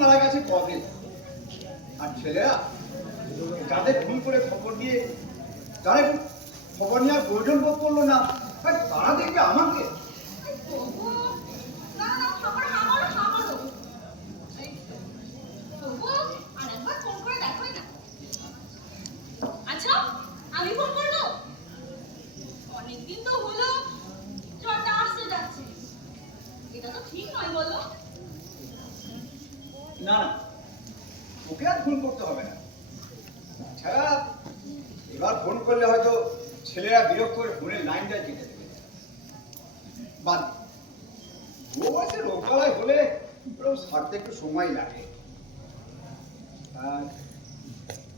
মারা গেছে কবে, আর ছেলেরা যাদের ফোন করে খবর দিয়ে যারা খবর নেওয়ার প্রয়োজন বোধ করলো না, তারা দেখবে আমাকে। আচ্ছা, আমি ফোন করবো? অনেকদিন তো হলো জ্বরটা আসতে যাচ্ছে, এটা তো ঠিক নয়, বলো? না না, ওকে আর ফোন করতে হবে না। ছাড়া এবার ফোন করলে হয়তো ছেলেরা বিরক্ত করে ফোনের লাইনটা কেটে দেবে। বাদ, ও আছে রোগবালাই হলে সারতে একটু সময় লাগে।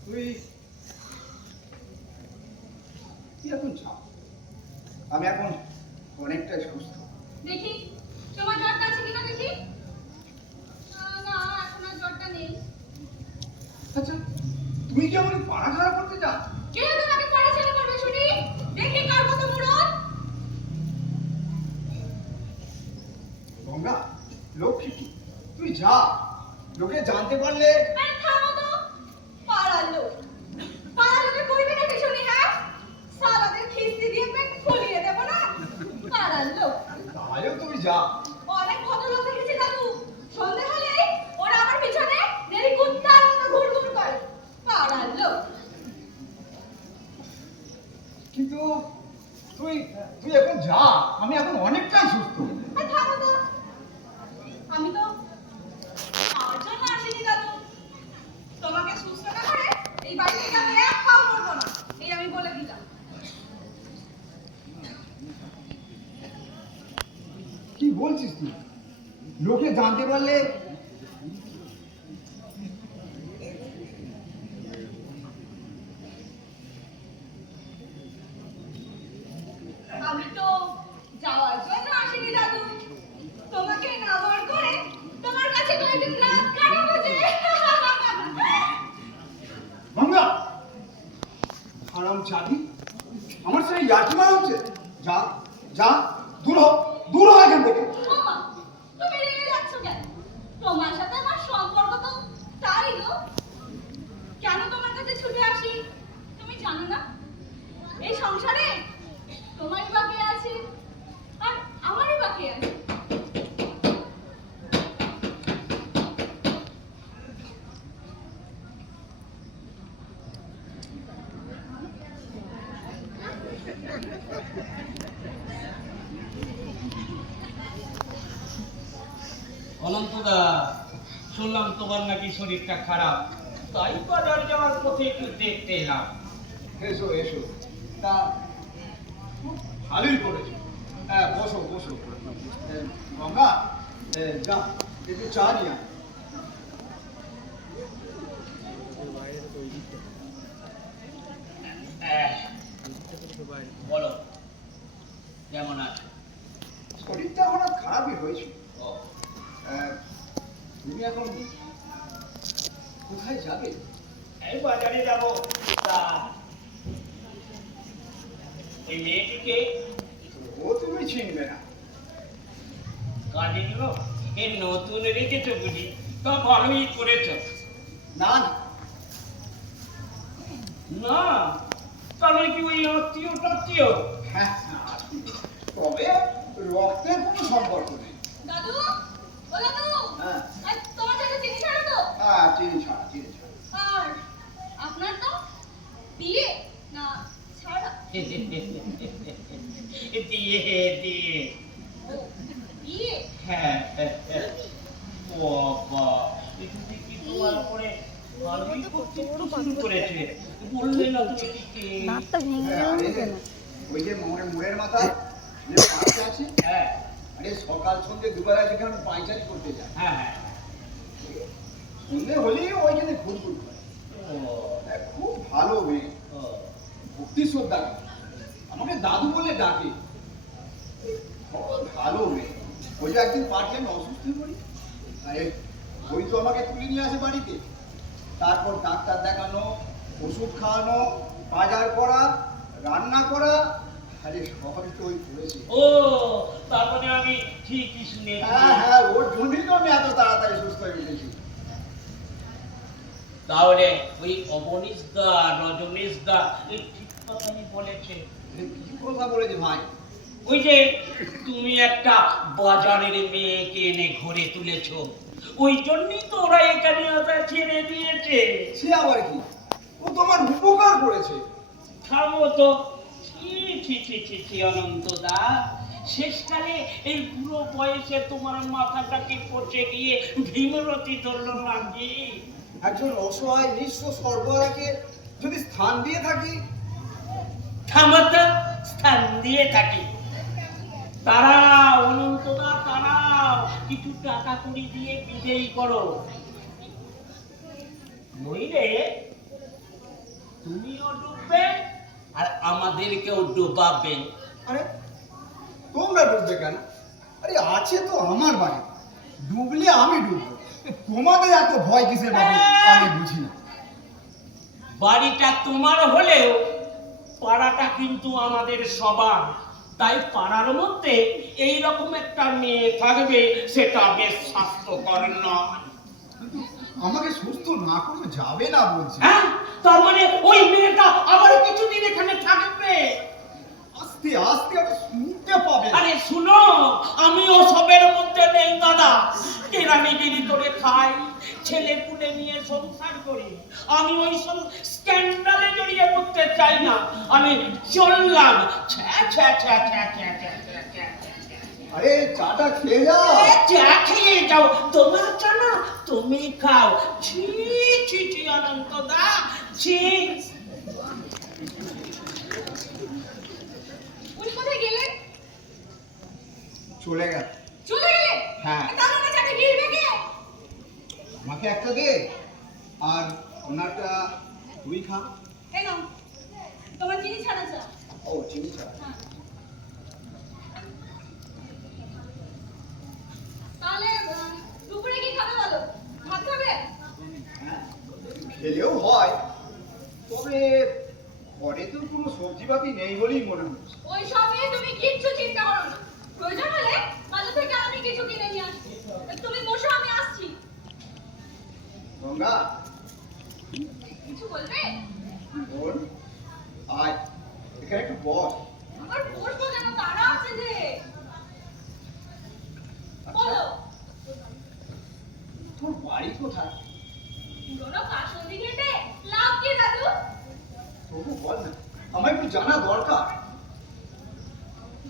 তুই এখন যা, আমি এখন অনেকটাই সুস্থ। দেখি তোমার জ্বরটা আছে কিনা দেখি। না, এখন আর জ্বরটা নেই। আচ্ছা, তুমি কি আমাকে পাড়া ছাড়া করতে চাও? কে তোমাকে পাড়া ছাড়া করবে শুনি? দেখি কার কত মুরদ। গঙ্গা, লক্ষ্মী কি, তুই যা, লোকে জানতে পারলে। আরে থামো তো, পাড়ার লোক, পাড়ার লোকে কইবে নাকি শুনি? হ্যাঁ, সারাদের খিস্তি দিয়ে পেট ফুলিয়ে দেব না। পাড়ার লোক, তাহলে তুমি যা। অনেক ভদ্রলোক দেখেছি দাদু, সন্ধে হলেই ওরা আমার পিছনে নেড়ি কুত্তার মতো ঘুরঘুর করে। পাড়ার লোক। কিন্তু তুই তুই এখন যা, আমি এখন অনেকটাই সুস্থ। আর থামো তো, আমি তো আর জন্য আসিনি দাদু। তোমাকে সুস্থ না করে এই বাড়ি থেকে আমি এক পাও নড়বো না, এই আমি বলে দিলাম। কি বলছিস তুই? লোকে জানতে পারলে? আমি তো যাওয়ার জন্য আসিনি দাদু, তোমাকে নামর করে তোমার কাছে কয়েকদিন রাত কাটাবো যে। গঙ্গা, হারাম জানি আমার সাথে ইয়ার্কি মারা হচ্ছে। যা যা, দূর হ, দূর হ এখান থেকে। ওমা, তুমি রেগে যাচ্ছ কেন? তোমার সাথে আমার সম্পর্ক তো তারই গো। কেন তোমার কাছে ছুটে আসি তুমি জানো না? এই সংসারে তোমারই বাকি আছে আর আমারই বাকি আছে। অনন্তদা, শুনলাম তোমার নাকি শরীরটা খারাপ, তাই বাজার যাওয়ার পথে একটু দেখতে এলাম। এসো এসো, তা ভালোই করেছো। হ্যাঁ, বসো বসো। গঙ্গা, যা একটু চা নিয়ে আয়। বলো, কেমন আছো? শরীরটা হঠাৎ খারাপই হয়েছে। ও, তুমি এখন কোথায় যাবে? এই বাজারে যাবো। তা ওই মেয়েটিকে ও তুমি চিনবে না। কাজে দিল, এ নতুন রেখেছো বুঝি? তা ভালোই করেছো। না না, না, তাহলে কি ওই আত্মীয় টাত্মীয়? হ্যাঁ, তবে রক্তের কোনো সম্পর্ক নেই। দাদু, ও দাদু, হ্যাঁ আর তোমার সাথে চিনি ছাড়া তো? হ্যাঁ, চিনি ছাড়া, চিনি ছাড়া। আর আপনার তো বিয়ে না ছাড়া? দিয়ে দিয়ে ও, বিয়ে? হ্যাঁ, শুরু করেছে। বললে না তুমি কে? দাঁতটা ভেঙে গেল আরে, কেন? ওই যে মোড়ের মাথায় যে পাঁচ আছে, হ্যাঁ আরে সকাল সন্ধ্যে দুবেলা যেখানে আমি পাইচারি করতে যাই, হ্যাঁ হ্যাঁ। সন্ধ্যে হলেই ওইখানে ঘুরঘুর করে। ও, খুব ভালো মেয়ে, ও, ভক্তি শ্রদ্ধা করে। আমাকে দাদু বলে ডাকে। খুব ভালো মেয়ে। ওই যে একদিন পার্টি আমি অসুস্থ হয়ে পড়ি, আরে ওই তো আমাকে তুলে নিয়ে আসে বাড়িতে। তারপর ডাক্তার দেখানো, ওষুধ খাওয়ানো, বাজার করা, রান্না করা, আরে সবই তো ওই করেছে। ও, তার মানে আমি ঠিকই শুনেছি। হ্যাঁ হ্যাঁ, ওর জন্যই তো আমি এত তাড়াতাড়ি সুস্থ হয়ে উঠেছি। তাহলে ওই অবনীশ দা, রজনীশ দা এই ঠিক কথাই বলেছে। আরে কি কথা বলেছে ভাই? ওই যে তুমি একটা বাজারের মেয়েকে এনে ঘরে তুলেছো, ওই জন্যই তো ওরা এখানে আসা ছেড়ে দিয়েছে। সে আবার কি? ও তোমার উপকার করেছে। থামো তো। ছি ছি ছি ছি ছি অনন্ত দা, শেষকালে এই বুড়ো বয়সে তোমার মাথাটাকে পচে গিয়ে ভীমরতি ধরলো নাকি? একজন অসহায় নিঃস্ব সর্বহারাকে যদি স্থান দিয়ে থাকি, থামাতে স্থান দিয়ে থাকি। তারা অনন্তদা, তারা কিছু টাকা কুড়ি দিয়ে বিদেয়ী করো, নইলে তুমিও ডুববে আর আমাদেরকেও ডুবাবে। আরে তোমরা ডুববে কেন? আরে আছে তো আমার বাড়ি, ডুবলে আমি ডুববো। তোমাদের এত ভয় কিসের বাবু আমি বুঝি না। বাড়িটা তোমার হলেও পাড়াটা কিন্তু আমাদের সবার। তাই পাড়ার মধ্যে এই রকম একটা মেয়ে থাকবে, সেটা বেশ স্বাস্থ্যকর নয়। কিন্তু আমাকে সুস্থ না করে যাবে না বলছে। হ্যাঁ, তার মানে ওই মেয়েটা আবার কিছুদিন এখানে থাকবে। আস্তে আস্তে আমি শুনতে পাবে। আরে শুনো, আমিও সবের মধ্যে নেই দাদা। কেরানিগিরি করে খাই, ছেলে পুলে নিয়ে সংসার করি। আমি ওই সব স্ক্যান্ডালে জড়িয়ে পড়তে চাই না। আমি চললাম। ছ্যা ছ্যা ছ্যা ছ্যা ছ্যা ছ্যা ছ্যা ছ্যা। আরে চাটা খেয়ে যাও। চা খেয়ে যাও, তোমার চা না তুমি খাও। ছি ছি ছি অনন্ত দা, ছি। উনি কোথায় গেলেন? চলে গেল। চলে গেলেন? হ্যাঁ। তাহলে চাটা গিলবে কে? আমাকে একটা দে, আর ওনারটা তুই খা। এই নাও, তোমার চিনি ছাড়া চা। ও চিনি ছাড়া। হ্যাঁ। তাহলে দুপুরে কি খাবে বলো? ভাত খাবে? হ্যাঁ, খেলেও হয়, তবে ঘরে তো কোনো সবজিপাতি নেই বলেই মনে হচ্ছে। ওই সব নিয়ে তুমি কিচ্ছু চিন্তা করো না। প্রয়োজন হলে বাজার থেকে আমি কিছু কিনে নিয়ে আসবো। তুমি বসো, আমি আসছি। গঙ্গা, কিছু বলবে? বোন, আয় এখানে একটু বস। আর বসবো কেন? তারা আছে যে। বলো। তোর বাড়ি কোথায়? পুরোনো কাশন্দি গেটে লাভ কি দাদু? তবু বল না, আমার একটু জানা দরকার।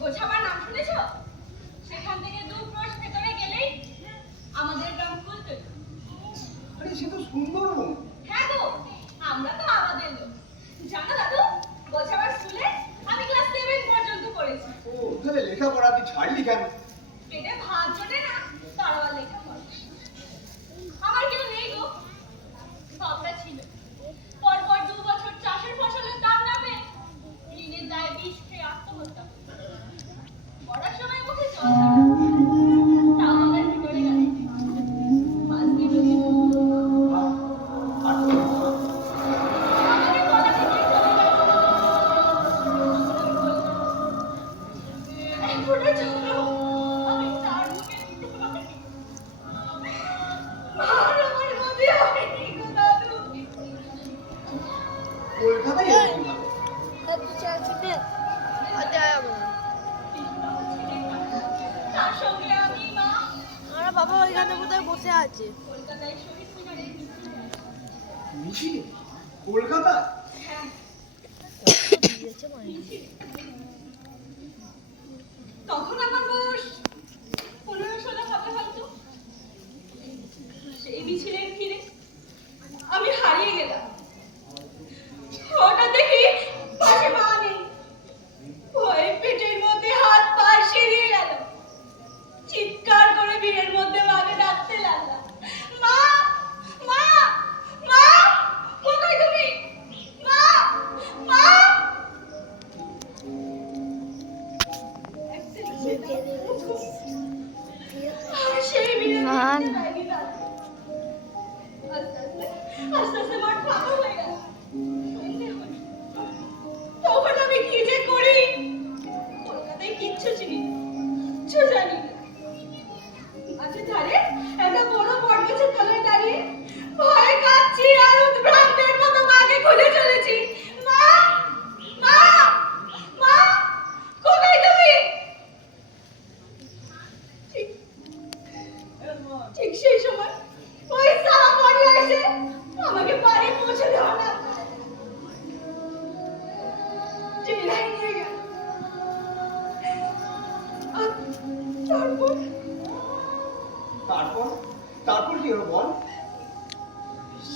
গোছাবার নাম শুনেছো? সেখান থেকে 2 ক্রোশ ভেতরে গেলেই আমাদের গ্রাম কুলতলি। আরে সে তো সুন্দরবন। হ্যাঁ গো, আমরা তো আমাদের লোক। জানো দাদু, গোছাবার স্কুলে আমি ক্লাস 7 পর্যন্ত পড়েছি। ও তাহলে লেখাপড়া তুই ছাড়লি কেন? পেটে ভাত জোটে না, তার আবার লেখাপড়া। আমার কেউ নেই গো, বাপরা ছিল। পরপর 2 বছর চাষের ফসলের দাম নামে ঋণের দায়ে বিষ খেয়ে আত্মহত্যা করে। পড়ার সময় মুখে জল থাকে না। তাও আমার ভিতরে গেল। আজকে যদি আর তো আমাকে গলা থেকে চলে গেল। এখনো চলো, আমি তার মুখে দিতে পারি। আর আমার মধ্যে হয়নি গো দাদু। কলকাতায় এরকম ভাবে। তার সঙ্গে আমি মা আমার বাবা ওইখানে কোথায় বসে আছে। কলকাতায় শহীদ মিনারে মিছিল আছে। মিছিলে? কলকাতা? হ্যাঁ, মিছিল। তখন আমার বয়স 15-16 হবে হয়তো। সেই মিছিলের ভিড়ে আমি হারিয়ে গেলাম। গান আস্তে আস্তে মাঠ ফাঁকা হয়ে গেল। তখন আমি কি যে করি, কলকাতায় কিচ্ছু চিনি না, কিচ্ছু জানি না। মাঠের ধারে একটা বড় বটগাছের তলায় দাঁড়িয়ে ভয়ে কাঁদছি আর উদ্ভ্রান্তের মতো মাকে খুঁজে চলেছি। মা, মা, মা, কোথায় তুমি? ঠিক সেই সময় ওই সারা পড়ে এসে আমাকে বাড়ি পৌঁছে দেওয়া না চিল্লাই নিয়ে গেল। আর তারপর তারপর তারপর কি হলো বল?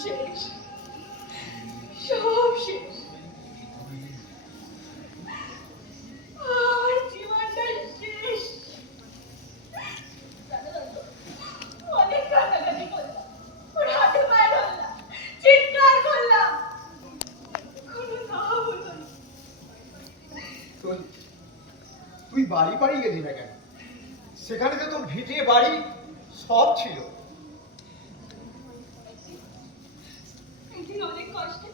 শেষ, সব শেষ। আমার জীবনটা শেষ। অনেক কান্নাকাটি করলাম, ওর হাতে পায়ে ধরলাম, চিৎকার করলাম, কোনো লাভ হলো না। তুই বাড়ি বাড়ি গেলি না কেন? সেখানে তো তোর ভিটে বাড়ি সব ছিল। একদিন অনেক কষ্টে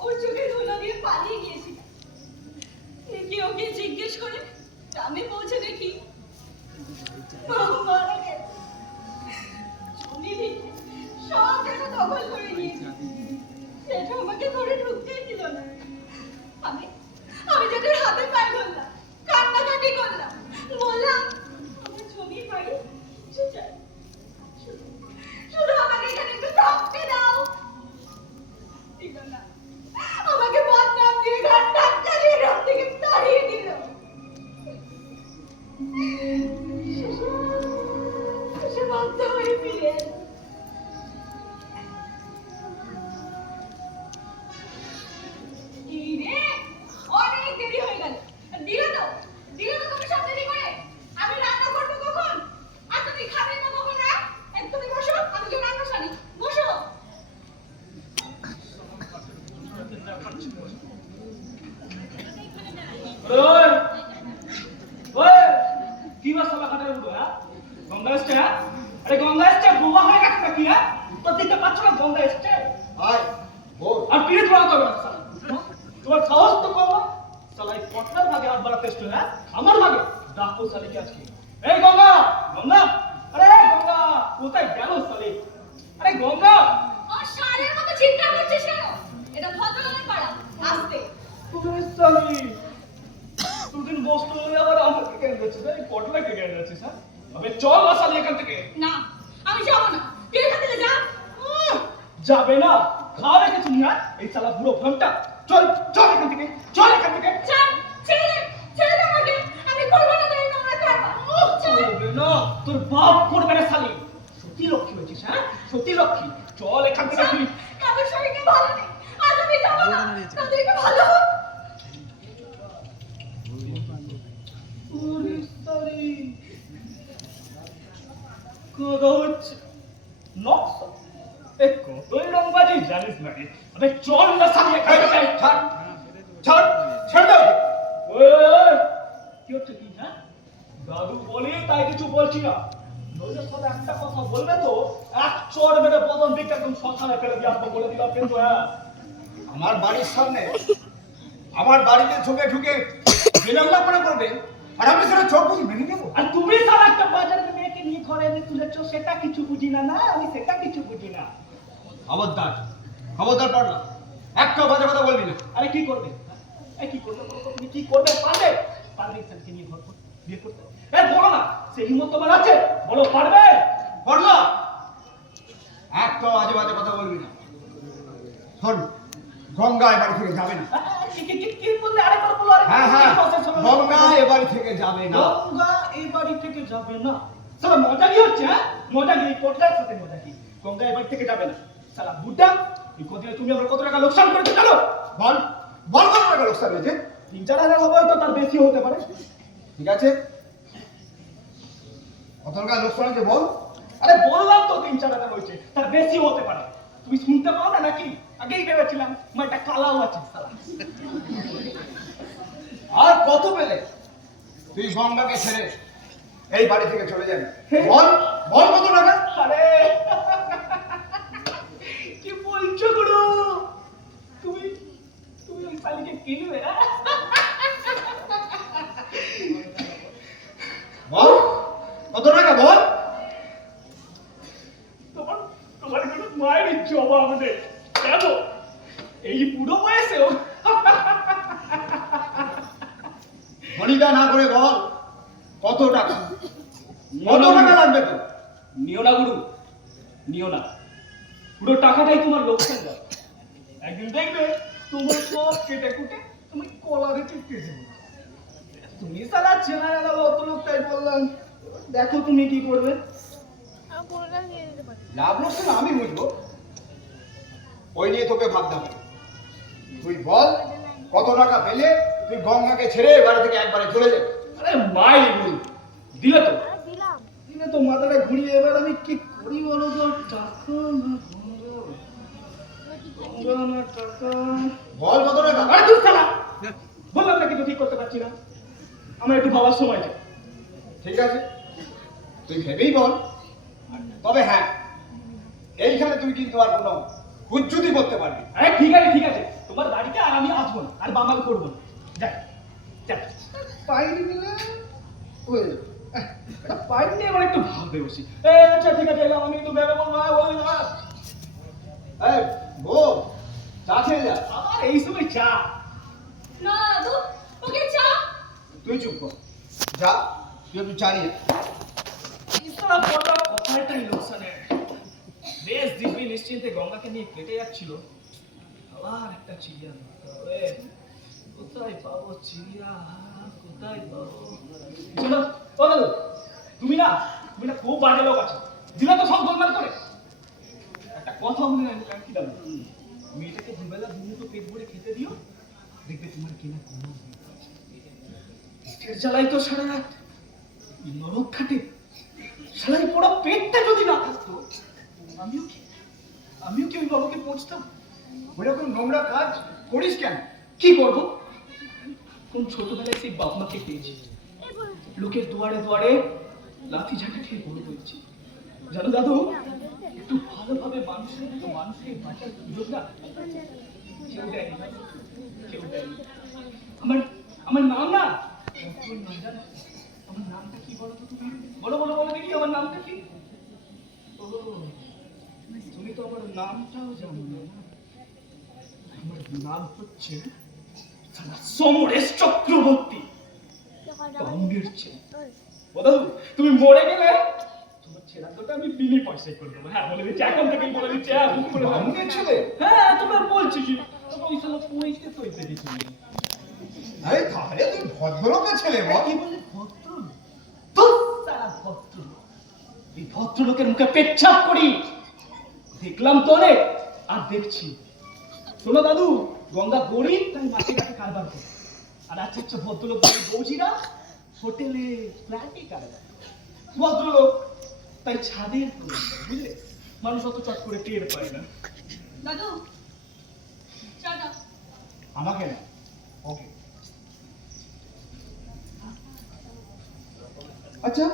ওর চোখে ধুলো দিয়ে পালিয়ে গিয়েছিলাম। একে ওকে জিজ্ঞেস করে গ্রামে পৌঁছে দেখি মা মারা গেছে। জমি ভিটে সব জায়গা দখল করে নিয়েছে। সেটা আমাকে ধরে ঢুকতেই দিল না। আমি আমি যাদের হাতে পায়ে ধরলাম, কান্নাকাটি করলাম, বললাম আমার জমি বাড়ি কিছু চাই, শুধু আমাকে এখানে একটু থাকতে দাও। দিল না, আমাকে বদনাম দিয়ে ঘাট ধাক্কা দিয়ে গ্রাম থেকে তাড়িয়ে দিল। শেষে বাধ্য হয়ে ফিরে এলো। কি রে, অনেক দেরি হয়ে গেল। দিল তো তুমি সব দেরি করে। আমি রান্না করবো কখন? আর তুমি খাবে না কখন? তুমি বসো, আমি গিয়ে রান্না সারি। বসো। ওই ওই কি বাসলা কাটার উড়ো হ্যাঁ? গঙ্গা এসছে হ্যাঁ? আরে গঙ্গা এসছে, বোবা হয়ে গেছে নাকি হ্যাঁ? তো দিতে পারছো না গঙ্গা এসছে? আয় বল। আর পিড়িত বাড়াতে হবে না শালা। তোমার সাহস তো কম না? শালা এই পটনার ভাগে হাত বাড়াতে এসছো হ্যাঁ? আমার ভাগে ডাকো শালিকে আজকে। এই গঙ্গা, গঙ্গা, আরে গঙ্গা কোথায় গেল শালি? আরে গঙ্গা, আর শালের মতো চিৎকার করছিস কেন? এটা ভদ্রলোকের পাড়া, আস্তে। তুমি শালি দুদিন বসতে হলে আবার আমাকে কেন দিচ্ছিস? এই পটনাকে কেন দিচ্ছিস হ্যাঁ? আবে চল না শালি এখান থেকে। না, আমি যাবো না। তুই এখান থেকে যা। যাবে না, খাওয়া রেখেছি না এই শালা বুড়ো ঘন্টা। চল চল এখান থেকে, চল এখান থেকে। চল, ছেড়ে দে আমাকে। আমি করবো না তোর এই নোংরা কারবার। চল। করবে না, তোর বাপ করবে না শালি। সত্যি লক্ষ্মী হয়েছিস হ্যাঁ? সত্যি লক্ষ্মী। চল এখান থেকে তুই। কাদের শরীরকে ভালো নেই, আজ আমি যাবো না। তাদেরকে ভালো হোক। ওরে শালি, কথা হচ্ছে নকশা। এ কতই রংবাজি জানিস না রে? আবে চল না শালি এখান থেকে। ছাড় ছাড় ছেড়ে দাও। ওই, ওই, কি হচ্ছে কি হ্যাঁ? দাদু বলি তাই কিছু বলছি না। নইলে সব একটা কথা বলবে তো এক চড় মেরে বদন দিকে একদম শ্মশানে ফেলে দিয়ে আসবো বলে দিলাম কিন্তু হ্যাঁ। আমার বাড়ির সামনে আমার বাড়িতে ঢুকে ঢুকে বিলম্বনা করবে আর আমি সেটা চোখ বুঝি মেনে নেবো? আর তুমি সব একটা বাজারের মেয়েকে নিয়ে ঘরে এনে তুলেছো সেটা কিছু বুঝি না। না আমি সেটা কিছু বুঝি না। খবরদার খবরদার পড়লা, একটা বাজে কথা বলবি না। আরে কি করবে? এই কি করবে বলো তো? তুমি কি করবে? পারবে? পারবে ইনসানকে নিয়ে ঘর করতে, বিয়ে করতে? বলো না, সেই হিম্মত তোমার আছে? বলো পারবে? পড়লা, একটা বাজে বাজে কথা বলবি না। শোন, গঙ্গা এ বাড়ি থেকে যাবে না। কি বললে? আরেকবার বলো। হ্যাঁ হ্যাঁ, গঙ্গা এ বাড়ি থেকে যাবে না। গঙ্গা এই বাড়ি থেকে যাবে না। সালা মজা কি হচ্ছে হ্যাঁ? মজা কি? কোটলার সাথে মজা কি? গঙ্গা এই বাড়ি থেকে যাবে না। সালা বুড্ডা, এই কদিনে তুমি আমার কত টাকা লোকসান করেছো জানো? বল বল কত টাকা লোকসান হয়েছে? 3-4 হাজার হবে, হয়তো তার বেশি হতে পারে। ঠিক আছে, কত টাকা লোকসান হয়েছে বল। আরে বললাম তো 3-4 হাজার হয়েছে, তার বেশি হতে পারে। তুমি শুনতে পাও না নাকি? আগেই ভেবেছিলাম মাটা কালাও আছে শালা। আর কত পেলে তুই গঙ্গাকে ছেড়ে এই বাড়ি থেকে চলে যাবি? বল বল কত টাকা? মায়ের জবাব দে দেখো এই বুড়ো বয়সেও খনিটা না করে বল কত টাকা কত টাকা লাগবে তো? নিও না গুরু নিও না পুরো টাকাটাই তোমার লোকসান যাবে একদিন দেখবে তোমার সব কেটে কুটে তুমি কলা রেখে কেটে দেবো তুমি সারা চেনা জানা অত লোক তাই বললাম দেখো তুমি কি করবে আমি পুরোটা নিয়ে নিতে পারি। লাভ লোকসান আমি বুঝবো, ওই নিয়ে তোকে ভাবতে হবে। তুই বল কত টাকা পেলে তুই গঙ্গাকে ছেড়ে বাড়ি থেকে একবারে চলে যাবে। আরে মাই গুরু দিলে তো আর দিলাম। দিলে তো মাথাটা ঘুরিয়ে এবার আমি কি করি বলো তো টাকা না গঙ্গা না টাকা বল কত টাকা। আরে তুই খালা বললাম না কিন্তু ঠিক করতে পারছি না আমার একটু ভাবার সময় চাই ঠিক আছে তুই ভেবেই বল, তবে হ্যাঁ এইখানে তুই কিন্তু আর কোনো হুজ্জুতি করতে পারবি। আরে ঠিক আছে তোমার বাড়িতে আর আমি আসবো না আর বামাল করবো না যাক যাক পাইনি দিলে হয়ে যাবে এটা পাইনি এবার একটু ভাবতে বসি আচ্ছা ঠিক আছে এলাম আমি একটু ভেবে বলবো ওই না এই বউ চা খেয়ে যা। আমার এই সময় চা না দাদু ওকে চা। তুই চুপ কর, যা তুই একটু চা নিয়ে আয়। ইসরা বড় কথাটাই লোকসানের বেশ দিব্যি নিশ্চিন্তে গঙ্গাকে নিয়ে কেটে যাচ্ছিল আবার একটা চিড়িয়া কোথায় পাবো চিড়িয়া কোথায় পাবো শোনো ও দাদু তুমি না খুব বাজে লোক আছো দিলে তো সব গোলমাল করে একটা কথা মনে রাখি কি দাদু মেয়েটাকে দুবেলা দুমুঠো পেট ভরে খেতে দিও দেখবে তোমার কিনা কোনো পেটের জ্বালাই তো সারা রাত নরক খাটে সালাই পড়া পেটটা যদি না থাকতো আমিও কি ওই বাবাকে পৌঁছতাম ওরকম নোংরা কাজ করিস কেন? কি করব কোন ছোটবেলায় সেই বাপ মাকে পেয়েছি লোকের দুয়ারে দুয়ারে লাঠি ঝাঁটা খেয়ে বড় হয়েছি জানো দাদু একটু ভালোভাবে মানুষকে বাঁচার সুযোগ না কেউ দেয়নি দাদু, কেউ দেয়নি আমার নাম না তোমার নাম জানো? আমার নামটা কি বলো তো তুমি বলো দেখি আমার নামটা কি ও তুমি তো আমার নামটাও জানো না আমার নাম হচ্ছে সমরেশ চক্রবর্তী কাঙ্গের ছেলে বলো তুমি মরে গেলে তোমার ছেলেটা আমি বিলি পয়সায় করে দেবো হ্যাঁ বলে দিচ্ছি এখন থেকেই বলে দিচ্ছি হ্যাঁ বুক করে কাঙ্গের ছেলে? হ্যাঁ তোমার বলছি কি তোমার ওই সময় পয়সা তো এসে দিচ্ছি আরে তাহলে তুই ভদ্রলোকের ছেলে বল। কি বলে ভদ্রলোক ধুর, সারা ভদ্রলোক এই ভদ্রলোকের মুখে পেচ্ছাপ করি দেখলাম তো অনেক আর দেখছি শোনো দাদু গঙ্গা গরিব তাই মাঠে ঘাটে কারবার করে আর আচ্ছা ভদ্রলোক বৌজিরা হোটেলে ফ্ল্যাটে কারবার ভদ্রলোক তাই ছাদের বুঝলে মানুষ অত চট করে টের পায় না দাদু চাটা। আমাকে না, ওকে। আচ্ছা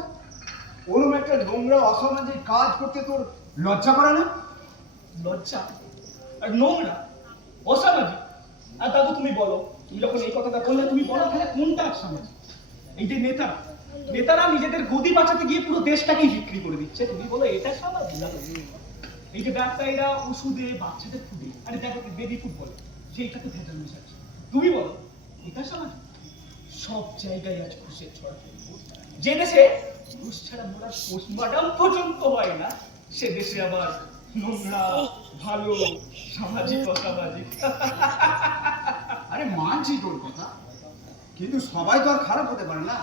ওরকম একটা নোংরা অসামাজিক কাজ করতে তোর লজ্জা করে না? লজ্জা আর নোংরা অসামাজিক আর দাদু তুমি বলো তুমি যখন এই কথাটা বললে তুমি বলো তাহলে কোনটা সামাজিক এই যে নেতারা নিজেদের গদি বাঁচাতে গিয়ে পুরো দেশটাকেই বিক্রি করে দিচ্ছে তুমি বলো এটা সামাজিক না? এই যে ব্যবসায়ীরা ওষুধে বাচ্চাদের ফুডে আরে দেখো বেবি ফুড বলে সেইটাতে ভেজাল মেশাচ্ছে তুমি বলো এটা সামাজিক? সব জায়গায় আজ ঘুষের ছড়া যে দেশে ঘুষ ছাড়া মোরা পোস্টমর্টম পর্যন্ত হয় না সে দেশে আবার নোংরা ভালো সামাজিক অসামাজিক আরে মানছি তোর কথা, কিন্তু সবাই তো আর খারাপ হতে পারে না।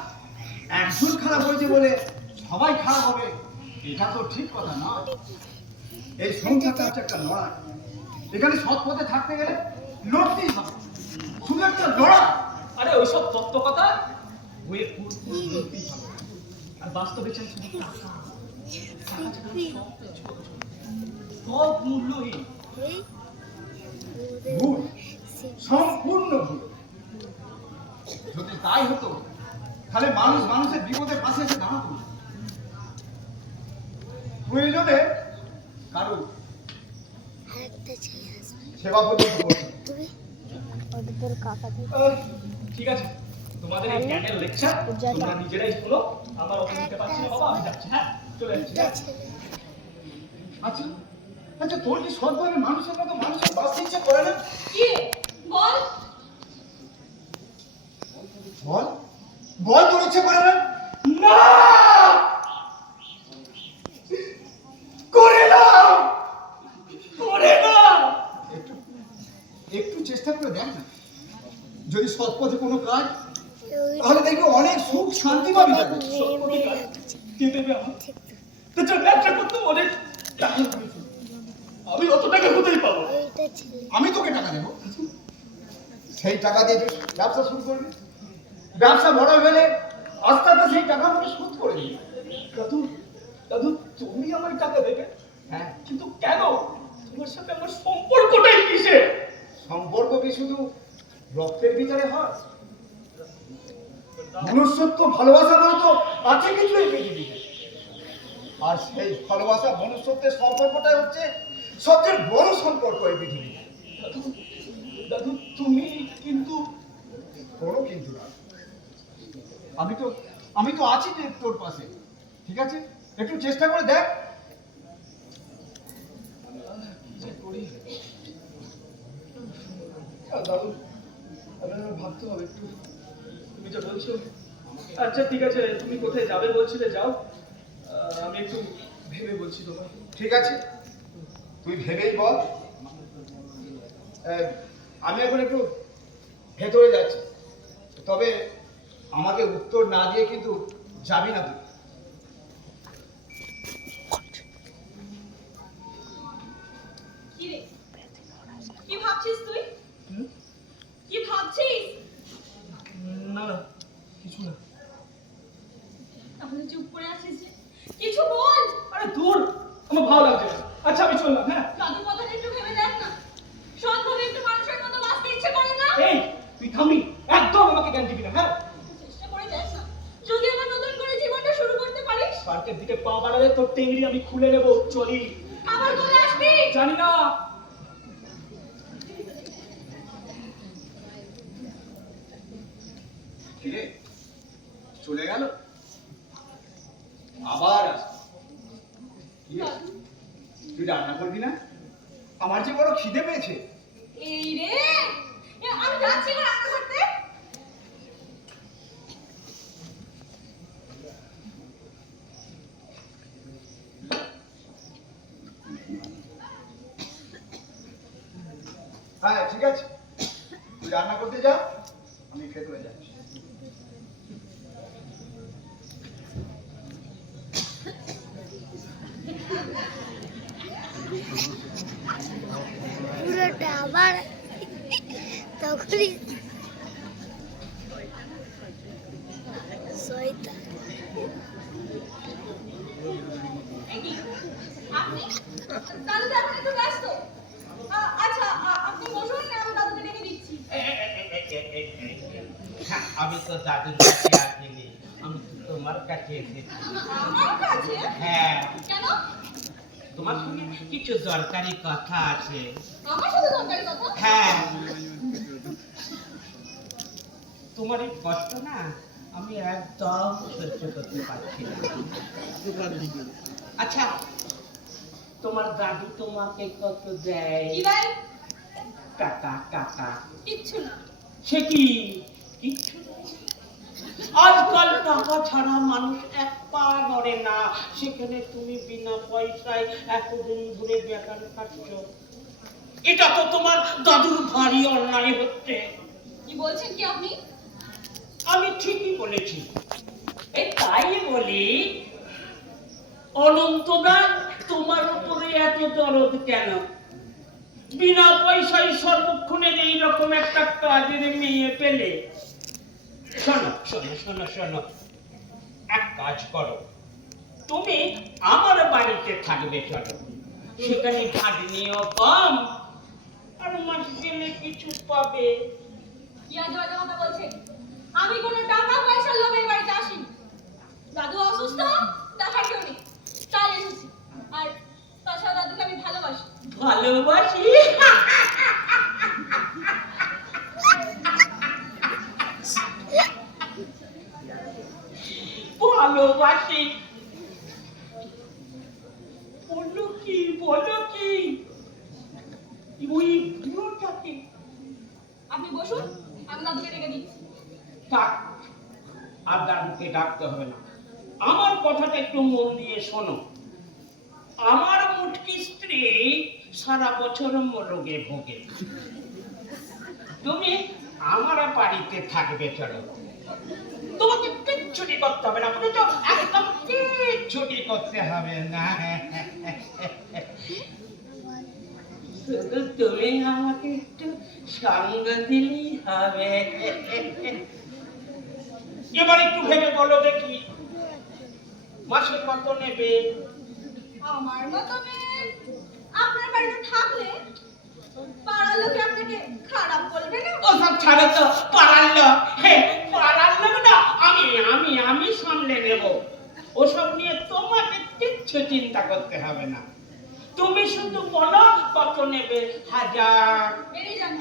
একজন খারাপ হয়েছে বলে সবাই খারাপ হবে এটা তো ঠিক কথা না। এই সংসারটা হচ্ছে একটা লড়াই, এখানে সৎ পথে থাকতে গেলে লড়তেই হবে, শুধু একটা লড়াই। আরে ওইসব তত্ত্ব কথা বইয়ের লড়তেই হবে আর বাস্তবে চাই শুধু টাকা টাকা ছাড়া সব মূল্যহীন ভুল, সম্পূর্ণ ভুল। যদি তাই হতো তাহলে মানুষ মানুষের বিপদের পাশে এসে দাঁড়াতো না। প্রয়োজনে কারো সেবা পর্যন্ত করতো। ঠিক আছে তোমাদের এই জ্ঞানের লেকচার তোমরা নিজেরাই শোনো আমার অত নিতে পারছি না বাবা আমি যাচ্ছি হ্যাঁ চলে যাচ্ছি হ্যাঁ। আচ্ছা আচ্ছা তোর কি সৎভাবে মানুষের মতো মানুষের বাঁচতে ইচ্ছে করে না? কি রে? বল। বল বল তোর ইচ্ছে করে না? না করে না করে না। একটু একটু চেষ্টা করে দেখ না, যদি সৎ পথে কোনো কাজ, তাহলে দেখবি অনেক সুখ শান্তি পাবি তাতে। কে দেবে আমার? তো চল ব্যবসা করতে অনেক টাকা হয়েছে, আমি অত টাকা কোথায় পাবো? আমি তোকে টাকা দেবো, সেই টাকা দিয়ে তুই ব্যবসা শুরু করবি। ব্যবসা বড় হলে আস্তে আস্তে সেই টাকা আমাকে শোধ করে দিবি। দাদু দাদু তুমি আমায় টাকা দেবে? হ্যাঁ, কিন্তু কেন? তোমার সাথে আমার সম্পর্কটাই কিসে? সম্পর্ক কি শুধু রক্তের ভিতরে হয়? মনুষ্যত্ব ভালোবাসা বলে তো আছে কিছু এই পৃথিবীতে, আর সেই ভালোবাসা মনুষ্যত্বের সম্পর্কটাই হচ্ছে সবচেয়ে বড় সম্পর্ক এই পৃথিবীতে। দাদু দাদু তুমি কিন্তু কোনো কিন্তু না, আমি তো আছি যে তোর পাশে, ঠিক আছে? একটু চেষ্টা করে দেখ। যে করি দাদু আমার ভাবতে হবে একটু, তুমি যা বলছো। আচ্ছা ঠিক আছে, তুমি কোথায় যাবে বলছিলে যাও, আমি একটু ভেবে বলছি তোমায়। ঠিক আছে, তুই ভেবেই বল। আমি এখন একটু ভেতরে যাচ্ছি, তবে আমাকে উত্তর না দিয়ে কিন্তু যাবি না তুই। কি রে? কি ভাবছিস তুই? কি ভাবছিস? না না কিছু না। তাহলে চুপ করে আছিস যে? কিছু বল। আরে দূর, আমার ভালো লাগছে না। আচ্ছা আমি চললাম। হ্যাঁ দাদুর কথাটা একটু ভেবে দেখ না, সৎভাবে একটু মানুষের মতো বাঁচতে ইচ্ছে করে না? এই তুই থামবি, একদম আমাকে জ্ঞান দিবি না। হ্যাঁ চেষ্টা করে দেখ না, যদি আবার নতুন করে জীবনটা শুরু করতে পারিস। পার্কের দিকে পা বাড়ালে তোর টেংরি আমি খুলে নেবো। চলি। আবার চলে আসবি। জানি না। কিরে, চলে গেল? আবার আসবে। কি রে, দাদু, তুই রান্না করবি না? আমার যে বড় খিদে পেয়েছে। এই রে, আমি যাচ্ছি এবার রান্না করতে। হ্যাঁ ঠিক আছে, তুই রান্না করতে যা, আমি ভেতরে যাচ্ছি। পুরোটা আবার তখনই শয়তান। এই কি? আপনি? দাদু তো এখন একটু ব্যস্ত। আচ্ছা, আপনি বসুন, আমি দাদুকে ডেকে দিচ্ছি। আমি তো দাদুর কাছে আসিনি, আমি তো তোমার কাছে এসেছি। আমার কাছে? হ্যাঁ, কেন? তোমার সঙ্গে কিছু দরকারি কথা আছে। আমার সাথে দরকারি কথা? হ্যাঁ, তোমার এই কষ্ট না আমি একদম সহ্য করতে পারছি না। আচ্ছা, তোমার দাদু তোমাকে কত দেয়? কি দেয়? টাকা টাকা কিচ্ছু না। সে কি কিচ্ছু না? আজকাল টাকা ছাড়া মানুষ এক পা নড়ে না, সেখানে তুমি বিনা পয়সায় এতদিন ধরে বেকার খাচ্ছ। এটা তো তোমার দাদুর ভারী অন্যায় হচ্ছে। কি বলছেন কি আপনি? আমি ঠিকই বলেছি। এই তাই বলি, অনন্তদা তোমার উপরে এত দরদ কেন? বিনা পয়সায় সর্বক্ষণের এইরকম একটা কাজের মেয়ে পেলে। শোনো শোনো শোনো শোনো, এক কাজ করো, তুমি আমার বাড়িতে থাকবে। চলো, সেখানে ভাগ্নিও কম, আর মাস গেলে কিছু পাবে। কি আজে বাজে কথা বলছেন? আমি কোনো টাকা পয়সার লোভে এই বাড়িতে আসিনি। দাদু অসুস্থ, দেখার কেউ নেই, তাই এসেছি। আর তাছাড়া দাদুকে আমি ভালোবাসি। ভালোবাসি? ভালোবাসি বললো কি বলো কি ওই বুড়োটাকে আপনি বসুন, আমি দাদুকে ডেকে দিচ্ছি। থাক, আর দাদুকে ডাকতে হবে না। আমার কথাটা একটু মন দিয়ে শোনো। আমার মুটকি স্ত্রী সারা বছর মোরগে ভোগে। তুমি আমার বাড়িতে থাকবে, চলো। তোমাকে কিচ্ছুটি করতে হবে না, বুঝেছো? একদম কিচ্ছুটি করতে হবে না। শুধু তুমি আমাকে একটু সঙ্গ দিলেই হবে। এবার একটু ভেবে বলো দেখি, মাসে কত নেবে? আমার মতো মেয়ে আপনার বাড়িতে থাকলে পাড়ার লোকে আপনাকে খারাপ বলবে না? ওসব ছাড়ো তো, পাড়ার লোক, পাড়ার লোক না, আমি সামলে নেব। ওসব নিয়ে তোমাকে কিচ্ছু চিন্তা করতে হবে না। তুমি শুধু বলো কত নেবে। 1000? বেরিয়ে যান।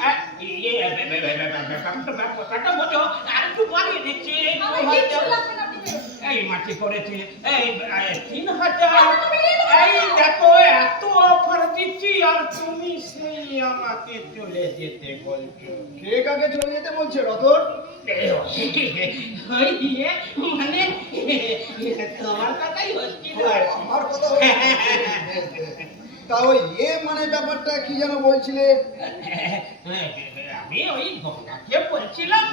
কথাটা বোঝো, আর একটু বাড়িয়ে দিচ্ছি। আমার কিচ্ছু লাগবে না, আপনি বেরোন। এই মাটি করেছে, এই 3000। এই দেখো, এত অফার দিচ্ছি আর তুমি সেই আমাকে চলে যেতে বলছো। কে কাকে চলে যেতে বলছে রতন? মানে তোমার কথাই হচ্ছিল। আমার কথা হচ্ছে। তা ওই মানে ব্যাপারটা কি যেন বলছিলে? আমি ওই গঙ্গাকে বলছিলাম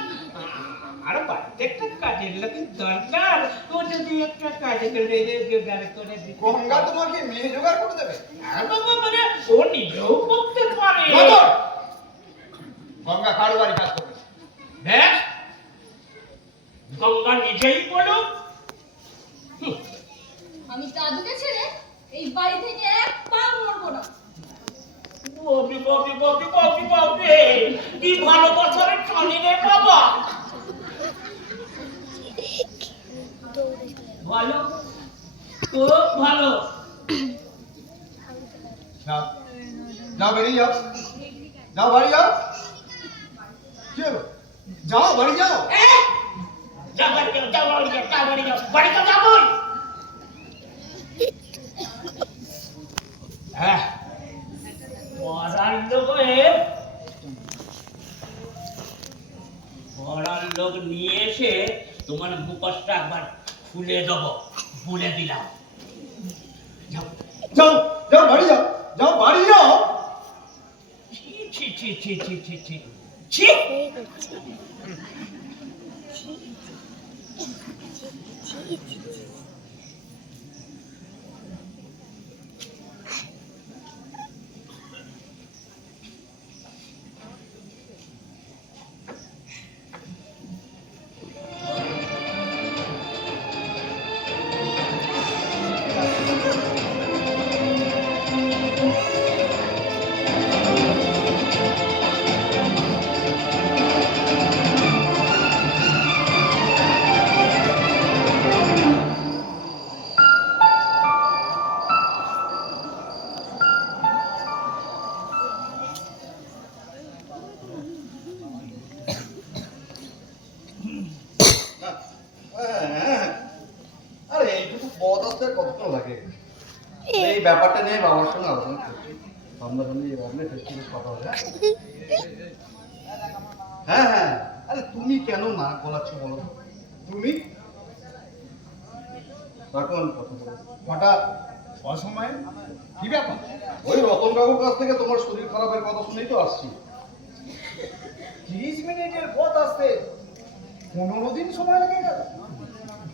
আর বাড়িতে একটা কাজের লোকের দরকার, ও যদি একটা কাজে করে জোগাড় করে দিতে। গঙ্গা তোমাকে মেয়ে জোগাড় করে দেবে? আর বাবা, মানে ও নিজেও করতে পারে। রতন! গঙ্গা কারো বাড়ি কাজ করবে? বেশ, গঙ্গা নিজেই বলো। আমি দাদুকে ছেড়ে এই বাড়ি থেকে এক পা নড়বো না। ববি ববি ববি ববি ববি, কি ভালোবাসার টানি রে বাবা। ভালো, খুব ভালো। যাও, যাও বেরিয়ে যাও, যাও বাড়ি যাও। কি হলো? যাও বাড়ি যাও। যা বাড়ি যাও, যা বাড়ি যাও, যা বাড়ি যাও, বাড়ি তো যাবোই। পড়ার লোক নিয়ে এসে তোমার মুখটা একবার খুলে দেবো, বলে দিলাম। যাও যাও, যাও বাড়ি যাও, যাও বাড়ি যাও। ছি ছি ছি ছি ছি ছি ছি ছি। আরে এইটুকু পথ আসতে কতক্ষণ লাগে? এই ব্যাপারটা নিয়ে বাবার সঙ্গে আলোচনা করছি। সামনাসামনি এই ব্যাপারে ফেস্টিভ্যাল কথা হবে। হ্যাঁ হ্যাঁ, আরে তুমি কেন না বলাচ্ছ বলো তো? তুমি তখন কথা বলো হঠাৎ অসময়ে কি ব্যাপার? ওই রতন কাকুর কাছ থেকে তোমার শরীর খারাপের কথা শুনেই তো আসছি। 30 মিনিটের পথ আসতে 15 দিন সময় লেগে গেল।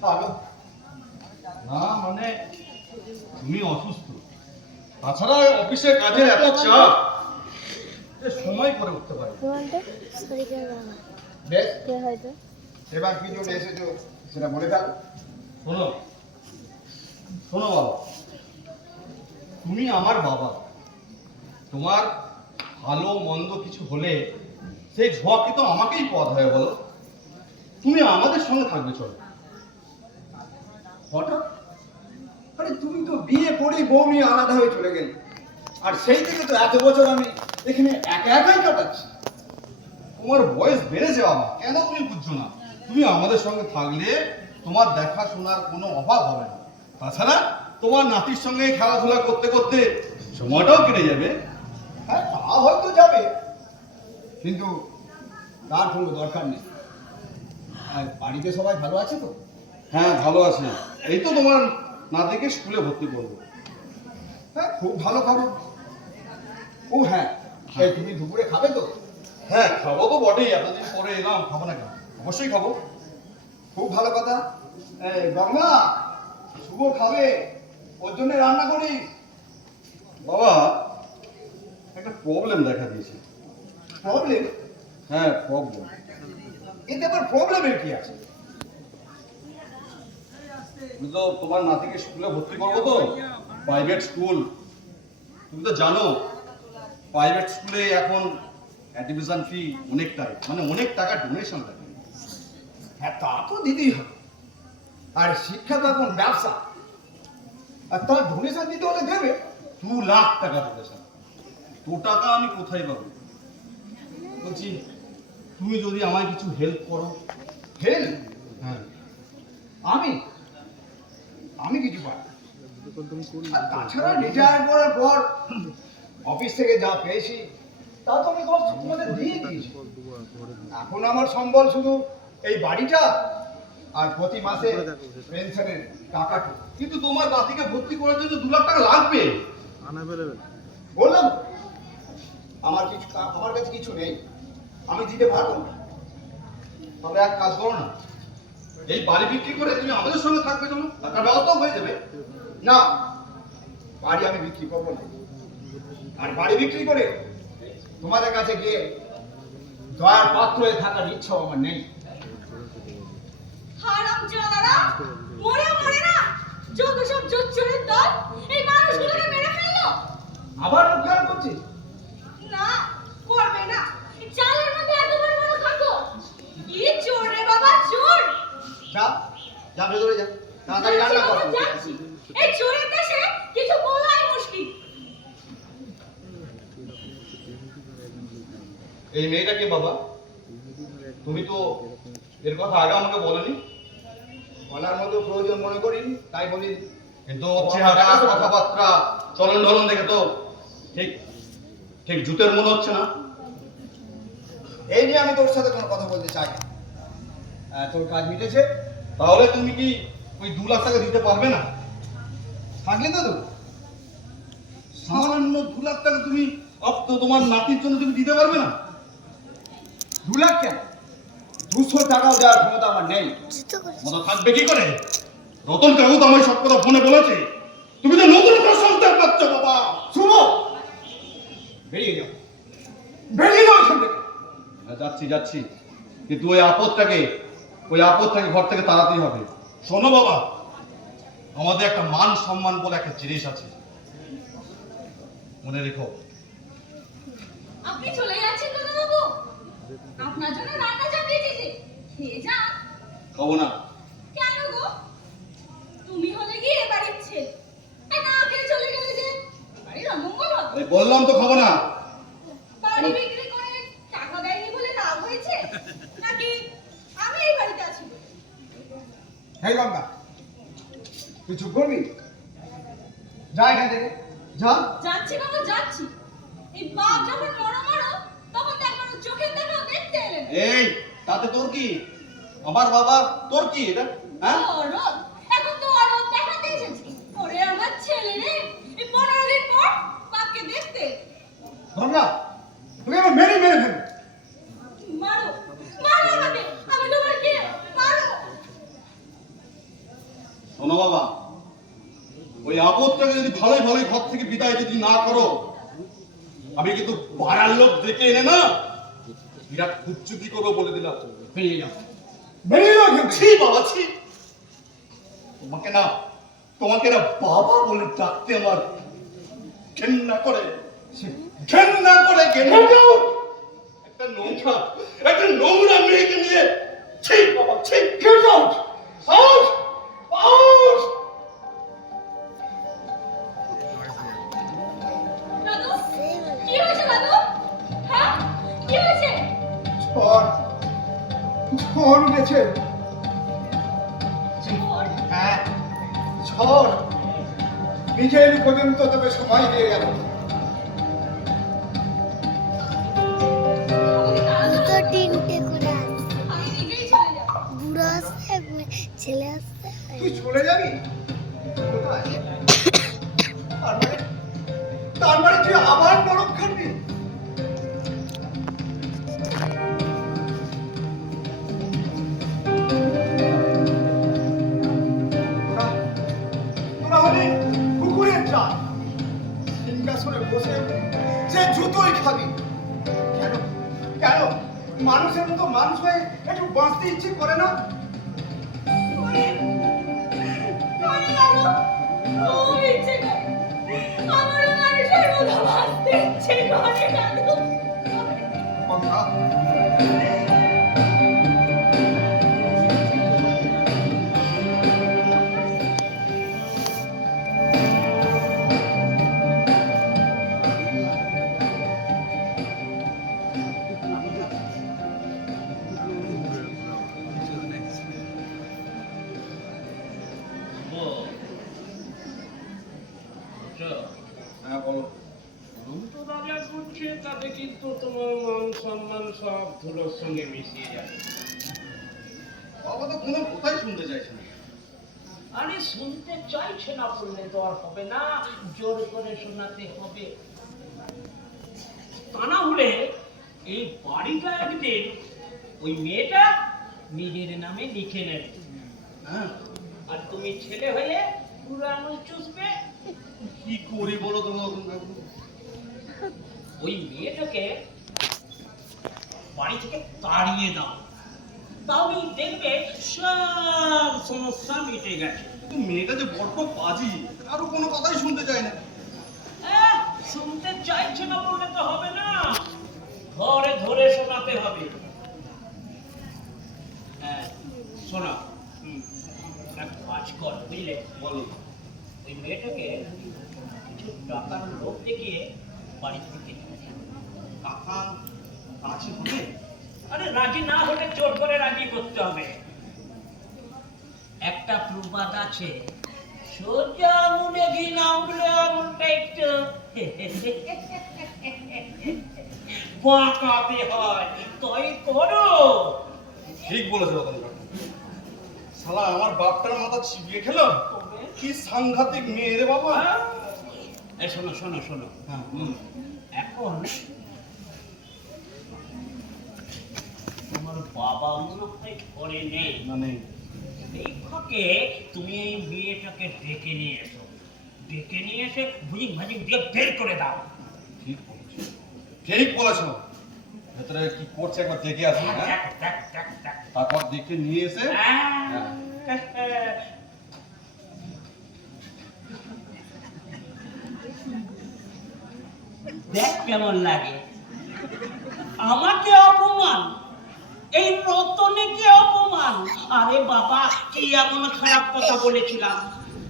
ভালো না, মানে তুমি অসুস্থ, তাছাড়া অফিসের কাজের এত চাপ যে সময় করে উঠতে পারি। বেশ, এবার কি জন্য এসেছো সেটা বলে ফেলো। শোনো শোনো বাবা, তুমি আমার বাবা। তোমার ভালো মন্দ কিছু হলে সেই ঝোঁকি তো আমাকেই পথ হয় বলো। তুমি আমাদের সঙ্গে থাকবে, চলো। হঠাৎ? আরে তুমি তো বিয়ে করেই বউ নিয়ে আলাদা হয়ে চলে গেলে, আর সেই থেকে তো এত বছর আমি এখানে একা একাই কাটাচ্ছি। তোমার বয়স বেড়েছে বাবা, কেন তুমি বুঝছো না? তুমি আমাদের সঙ্গে থাকলে তোমার দেখাশোনার কোনো অভাব হবে না। তাছাড়া তোমার নাতির সঙ্গে খেলাধুলা করতে করতে সময়টাও কেটে যাবে। হ্যাঁ তা হয়তো যাবে, কিন্তু তার কোনো দরকার নেই। আর বাড়িতে সবাই ভালো আছে তো? হ্যাঁ ভালো আছে। এই তো তোমার নাতিকে স্কুলে ভর্তি করবো। হ্যাঁ খুব ভালো খবর। ও হ্যাঁ, এই তুমি দুপুরে খাবে তো? হ্যাঁ খাবো তো বটেই, এতদিন পরে এলাম, খাবো না কেন? অবশ্যই খাবো। খুব ভালো কথা। এই গঙ্গা, শুভ খাবে, ওর জন্য রান্না করি। বাবা একটা প্রবলেম দেখা দিয়েছে। প্রবলেম? হ্যাঁ প্রবলেম। এতে আবার প্রবলেমের কি আছে? আমি তো তোমার নাতিকে স্কুলে ভর্তি করবো তো, প্রাইভেট স্কুল। তুমি তো জানো প্রাইভেট স্কুলে এখন অ্যাডমিশন ফি অনেকটাই, মানে অনেক টাকা ডোনেশন লাগে। হ্যাঁ তা তো দিতেই হবে। আর শিক্ষা তো এখন ব্যবসা, আর তার ডোনেশন দিতে হলে দেবে। 2 লাখ টাকা ডোনেশন। তো টাকা আমি কোথায় পাবো? বলছি তুমি যদি আমায় কিছু হেল্প করো। হেল্প? হ্যাঁ আমি কিছু পারি। আর তাছাড়া রিটায়ার করার পর অফিস থেকে যা পেয়েছি তা তো আমি সব তোমাদের দিয়ে দিয়েছি। এখন আমার সম্বল শুধু এই বাড়িটা আর প্রতি মাসে পেনশনের টাকাটা। কিন্তু তোমার নাতিকে ভর্তি করার জন্য 2 লাখ টাকা লাগবে। বললাম আমার কাছে কিছু নেই, আমি দিতে পারবো না। তবে এক কাজ করো না, এই বাড়ি বিক্রি করে তুমি আমাদের সঙ্গে থাকবে, চলো, টাকার ব্যবস্থাও হয়ে যাবে। না, বাড়ি আমি বিক্রি করবো না। আর বাড়ি বিক্রি করে তোমাদের কাছে গিয়ে দয়ার পাত্র হয়ে থাকার ইচ্ছাও আমার নেই। হারাম জানারা, মরে না, যত সব জোচ্চুরের দল এই মানুষগুলোকে মেরে ফেললো। আবার মুখ খারাপ করছি? না, করবে না। চালের মধ্যে এত বড় বড় খাটো। কি চোর রে বাবা, চোর। যা ভেতরে যা, তাড়াতাড়ি রান্না কর। যাচ্ছি। এই চোরের দেশে কিছু বলাই মুশকিল। এই মেয়েটা কে বাবা? তুমি তো এর কথা আগে আমাকে বলনি। বলার মতো প্রয়োজন মনে করিনি, তাই বলি। কিন্তু চেহারা, কথাবার্তা, চলন ঢলন দেখে তো ঠিক ঠিক জুতের মনে হচ্ছে না। এই নিয়ে আমি তোর সাথে কোনো কথা বলতে চাই না। তোর কাজ মিটেছে? তাহলে তুমি কি ওই 2 লাখ টাকা দিতে পারবে না? থাকলে তো দেবো। সামান্য 2 লাখ টাকা তুমি তোমার নাতির জন্য তুমি দিতে পারবে না? 2 লাখ কেন, 200 টাকাও দেওয়ার ক্ষমতা আমার নেই। মতো থাকবে কি করে? রতন কাকু তো আমায় সব কথা ফোনে বলেছে। তুমি তো নতুন করে সংস্থার পাচ্ছ বাবা। শুভ, বেরিয়ে যাও, বেরিয়ে যাও এখান থেকে। যাচ্ছি, কিন্তু ওই আপদটাকে ঘর থেকে তাড়াতেই হবে। শোনো বাবা, আমাদের একটা মান সম্মান বলে একটা জিনিস আছে, মনে রেখো। আপনি চলে যাচ্ছেন দাদা বাবু? আপনার জন্য রান্না চাপিয়ে দিয়েছে, খেয়ে যান। খাবো না। কেন গো? তুমি হলে গিয়ে বাড়ির ছেলে, আর না খেয়ে চলে গেলে যে বাড়ির অমঙ্গল হবে। আরে বললাম তো খাবো না। বাড়ি বিক্রি করে টাকা দেয়নি বলে রাগ হয়েছে, নাকি আমি এই বাড়িতে আছি? হেই গঙ্গা, তুই চুপ করবি? যা এখান থেকে, যা। যাচ্ছি বাবা, যাচ্ছি। এই বাপ যখন মরো তখন তো একবার ওর চোখের দেখাও দেখতে এলেন। এই তাতে তোর কি? আমার বাবা, তোর কি এটা? হ্যাঁ, অরদ, এখন তো অরদ দেখাতে এসেছি। ওরে আমার ছেলে রে, এই 15 দিন পর বাপকে দেখতে। গঙ্গা, তুমি আমার মেরে ফেলবে। মারো আমাকে, আমি তোমার কে? মারো। শোনো বাবা, ওই আপদটাকে যদি ভালোই ঘর থেকে বিদায় যদি না করো, আমি কিন্তু পাড়ার লোক দেখে এনে না বিরাট কুচ্চুকি করবো বলে দিলাম। বেরিয়ে যাও, বেরিয়ে যাও। ছি বাবা, ছি। তোমাকে না বাবা বলে ডাকতে আমার ঘেন্না করে। একটা নোংরা মেয়েকে নিয়ে, ছি বাবা, ছি। Get out! Out! Out! দাদু, কি হয়েছে দাদু? হ্যাঁ, কি হয়েছে? ঝড় উঠেছে। ঝড়? হ্যাঁ, ঝড়। বিকেল পর্যন্ত তবে সময় দিয়ে গেল। ওখানে ছেলে আসতে তুই চলে যাবি কোথায়? তার মানে তুই আবার নরক খাবি? তোরা হলি কুকুরের জাত। সিংহাসনে বসে যে জুতোই খাবি। কেন কেন মানুষের মতো মানুষ হয়ে একটু বাঁচতে ইচ্ছে করে না? খুব ইচ্ছে করে। আমারও মানুষের মতো বাঁচতে ইচ্ছে করে দাদু। কথা হ্যাঁ বলো। তোরা যা করছে তাতে কিন্তু তোমার মান সম্মান সব ধুলোর সঙ্গে মিশিয়ে যাবে। বাবা তো কোনো কথাই শুনতে চাইছে না। আরে শুনতে চাইছে না বললে তো আর হবে না, জোর করে শোনাতে হবে। তা না হলে এই বাড়িটা একদিন ওই মেয়েটা নিজের নামে লিখে নেবে, হ্যাঁ আর তুমি ছেলে হয়ে পুরো আঙুল চুষবে। কি করি বলো তো নতুন কাকু? ওই মেয়েটাকে বাড়ি থেকে তাড়িয়ে দাও, তাহলেই দেখবে সব সমস্যা মিটে গেছে। কিন্তু মেয়েটা যে বড্ড পাজি, কারো কোনো কথাই শুনতে চায় না। শুনতে চাইছে না বললে তো হবে না, ঘরে ধরে শোনাতে হবে। হ্যাঁ শোনা, এক কাজ কর বুঝলে, বলো। ওই মেয়েটাকে কিছু টাকার লোভ দেখিয়ে বাড়ি থেকে কেটে নেবে। কাকা আছে বলে? আরে রাজি না হলে জোর করে রাজি করতে হবে। একটা প্রবাদ আছে, সোজা আঙুলে ঘি না উঠলে আঙুলটা একটু বাঁকাতে হয়, তাই করো। ঠিক বলেছে রতন কাকু। শালা আমার বাপটার মাথা চিবিয়ে খেলো। কি সাংঘাতিক মেয়ে রে বাবা। এই শোনো শোনো শোনো, হ্যাঁ এখন তোমার বাবা মনে হয় ঘরে নেই, মানে এই ফাঁকে তুমি এই মেয়েটাকে ডেকে নিয়ে এসো, ডেকে নিয়ে এসে ভুজিং ভাজিং দিয়ে বের করে দাও। ঠিক বলেছো, ঠিক বলেছো। ভেতরে কি করছে একবার দেখে আসি। হ্যাঁ দেখ দেখ দেখ দেখ। তারপর দেখে নিয়ে এসে দেখ কেমন লাগে। আমাকে অপমান, এই রতনেকে অপমান। আরে বাবা, কি এমন খারাপ কথা বলেছিলাম?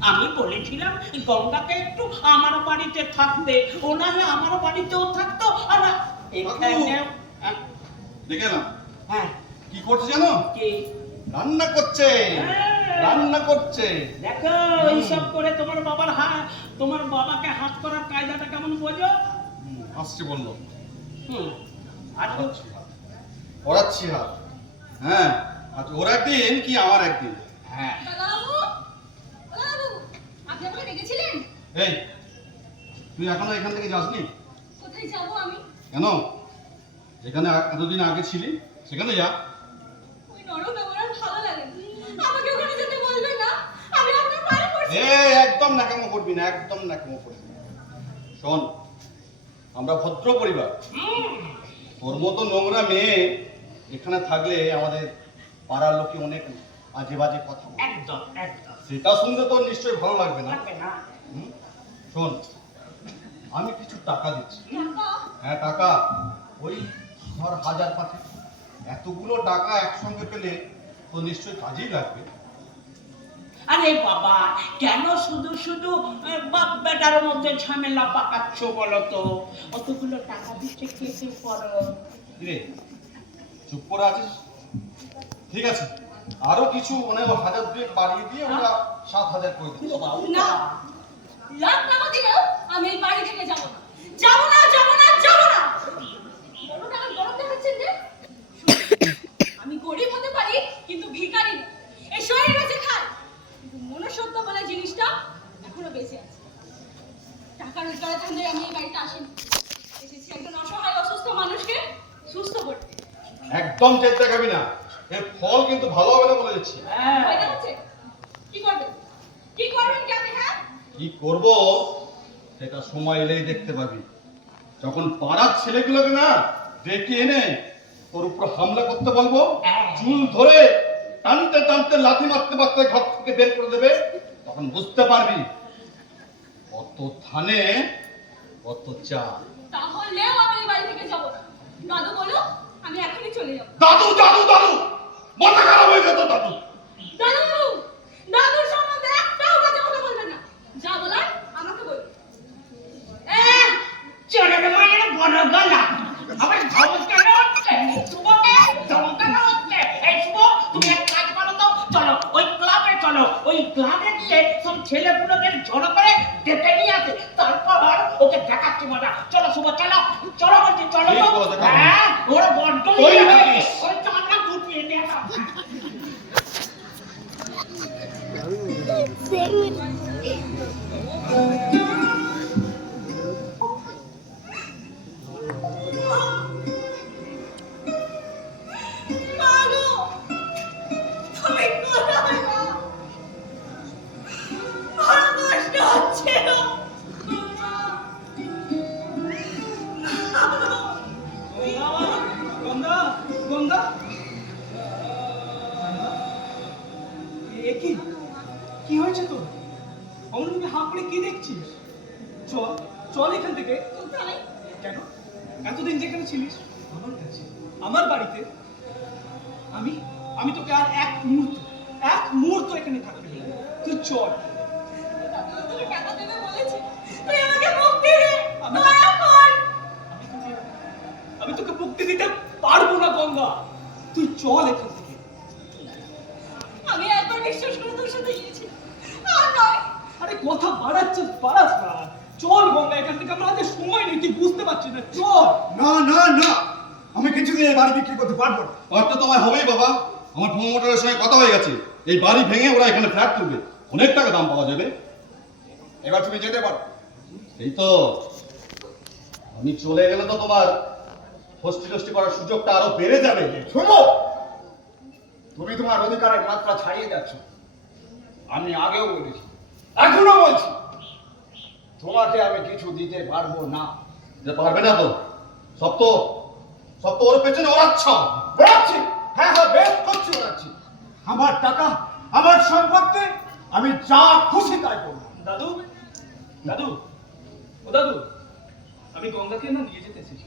আমি বলেছিলাম গঙ্গাকে একটু আমার বাড়িতে থাকতে, ও না হয় আমার বাড়িতেও থাকতো। আর এখানেও দেখে না হ্যাঁ কি করছে জানো? কি রান্না করছে, রান্না করছে। দেখো এইসব করে তোমার বাবার হাত, তোমার বাবাকে হাত করার কায়দাটা কেমন বোঝো? আসছে বললো আর পড়াচ্ছি হাত, পড়াচ্ছি হাত। হ্যাঁ আচ্ছা, ওর একদিন কি আমার একদিন। হ্যাঁ দাদাবাবু, দাদাবাবু, আপনি আমাকে ডেকেছিলেন? এই তুই এখনো এখান থেকে যাসনি? কোথায় যাবো আমি? কেন? যেখানে এতদিন আগে ছিলি সেখানে যা। ওই নরক আমার আর ভালো লাগে না। আমাকে ওখানে যেতে বলবেন না, আমি আপনার পায়ে পড়ছি। একদম ন্যাকামো করবি না, একদম ন্যাকামো করবি না। শোন, আমরা ভদ্র পরিবার। তোর মতো নোংরা মেয়ে এখানে থাকলে আমাদের পাড়ার লোকে অনেক আজে বাজে কথা বলে। একদম একদম সেটা শুনতে তোর নিশ্চয়ই ভালো লাগবে না। লাগবে না। শোন, আমি কিছু টাকা দিচ্ছি। টাকা? হ্যাঁ টাকা, ওই ধর 1000-5,000। এতগুলো টাকা একসঙ্গে পেলে তো নিশ্চয়ই কাজেই লাগবে। আরে বাবা, কেন শুধু শুধু বাপ বেটার মধ্যে ঝামেলা পাকাচ্ছ বলো তো? অতগুলো টাকা দিচ্ছে কেটে পড়ো। রে চুপ করে আছিস? ঠিক আছে, আরো কিছু মানে 1000 বাড়িয়ে দিয়ে ওরা 7000 করে দিচ্ছি। না, লাখ টাকা দিলেও আমি এই বাড়ি থেকে যাবো না। যাবো না, যাবো না, যাবো না। বড় টাকার গরম দেখাচ্ছেন যে? আমি গরিব হতে পারি কিন্তু ভিখারি না। এই শরীর জন্যই আমি এই বাড়িতে আসিনি। এসেছি একজন অসহায় অসুস্থ মানুষকে সুস্থ করতে। একদম চেষ্টা খাবি না, এর ফল কিন্তু ভালো হবে না বলে দিচ্ছি। ভয়টা হচ্ছে? কি করবেন? কি করবেন কি আপনি? হ্যাঁ, কি করব সেটা সময় এলেই দেখতে পাবি। যখন পাড়ার ছেলেগুলোকে না ডেকে এনে তোর উপর হামলা করতে বলবো, চুল ধরে টানতে টানতে লাথি মারতে মারতে ঘর থেকে বের করে দেবে, তখন বুঝতে পারবি কত ধানে কত চাল। তাহলেও আমি এই বাড়ি থেকে যাব না। দাদু বলো, আমি এখনই চলে যাব। দাদু দাদু দাদু, মাথা খারাপ হয়ে গেল দাদু। দাদু, দাদুর সম্বন্ধে একটাও বাজে কথা বলবেন না। যা বলার আমাকে বলুন। চলে গেল এর বড় গলা। আবার ধমক কেন হচ্ছে? শুভকে ধমক কেন হচ্ছে? এই শুভ, তুমি এক কাজ করো তো, চলো ওই ক্লাবে চলো। ওই ক্লাবে গিয়ে সব ছেলেগুলোকে জড়ো করে ডেকে নিয়ে আসে, তারপর ওকে দেখাচ্ছি মজা। চলো শুভ, চলো চলো বলছি, চলো ঠিক তো। বলেছো, কাকু। হ্যাঁ, ওরা বড্ড ওই ইয়ে নাকি? হয়ে, ওই চামড়া গুটিয়ে দেখা। মাগো, তুমি কোথায় গো? আমার কষ্ট হচ্ছে গো। গঙ্গা, গঙ্গা, এ কি? কি হয়েছে তোর? অমন তুমি হাঁ করে কি দেখছিস? চল চল এখান থেকে। কোথায়? কেন? এতদিন যেখানে ছিলিস আমার কাছে, আমার বাড়িতে, আমি আমি তোকে আর এক মুহূর্ত এখানে থাকতে দেব না। তুই চল। দাদু তোকে টাকা দেবে বলেছে। তুই আমাকে মুক্তি দে। আমি- দয়া কর। আমি তোকে মুক্তি দিতে পারবো না গঙ্গা, তুই চল এখান থেকে। আমি একবার বিশ্বাস করে তোর সাথে গিয়েছি, আর নয়। আরে কথা বাড়াস না। চল গঙ্গা এখান থেকে, আমার হাতে সময় নেই, তুই বুঝতে পারছিস না। চল। না না না, আমি কিছুদিন এই বাড়ি বিক্রি করতে পারবো না। পারতে তোমায় হবেই বাবা, আমার প্রমোটারের সঙ্গে কথা হয়ে গেছে, এই বাড়ি ভেঙে ওরা এখানে ফ্ল্যাট তুলবে, অনেক টাকা দাম পাওয়া যাবে। এবার তুমি যেতে পারো। এই তো, আমি চলে গেলে তো তোমার হোস্টি করার সুযোগটা আরো বেড়ে যাবে। শোনো, তুমি তোমার অধিকারের মাত্রা ছাড়িয়ে যাচ্ছ। আমি আগেও বলেছি, এখনো বলছি, তোমাকে আমি কিছু দিতে পারবো না। যে পারবে না তো, সব তো ওর পেছনে ওরাচ্ছ। ওড়াচ্ছি, হ্যাঁ হ্যাঁ, বেশ করছি, ওড়াচ্ছি। আমার টাকা, আমার সম্পত্তি, আমি যা খুশি তাই করবো। দাদু, দাদু, ও দাদু, আমি গঙ্গাকে না নিয়ে যেতে এসেছি।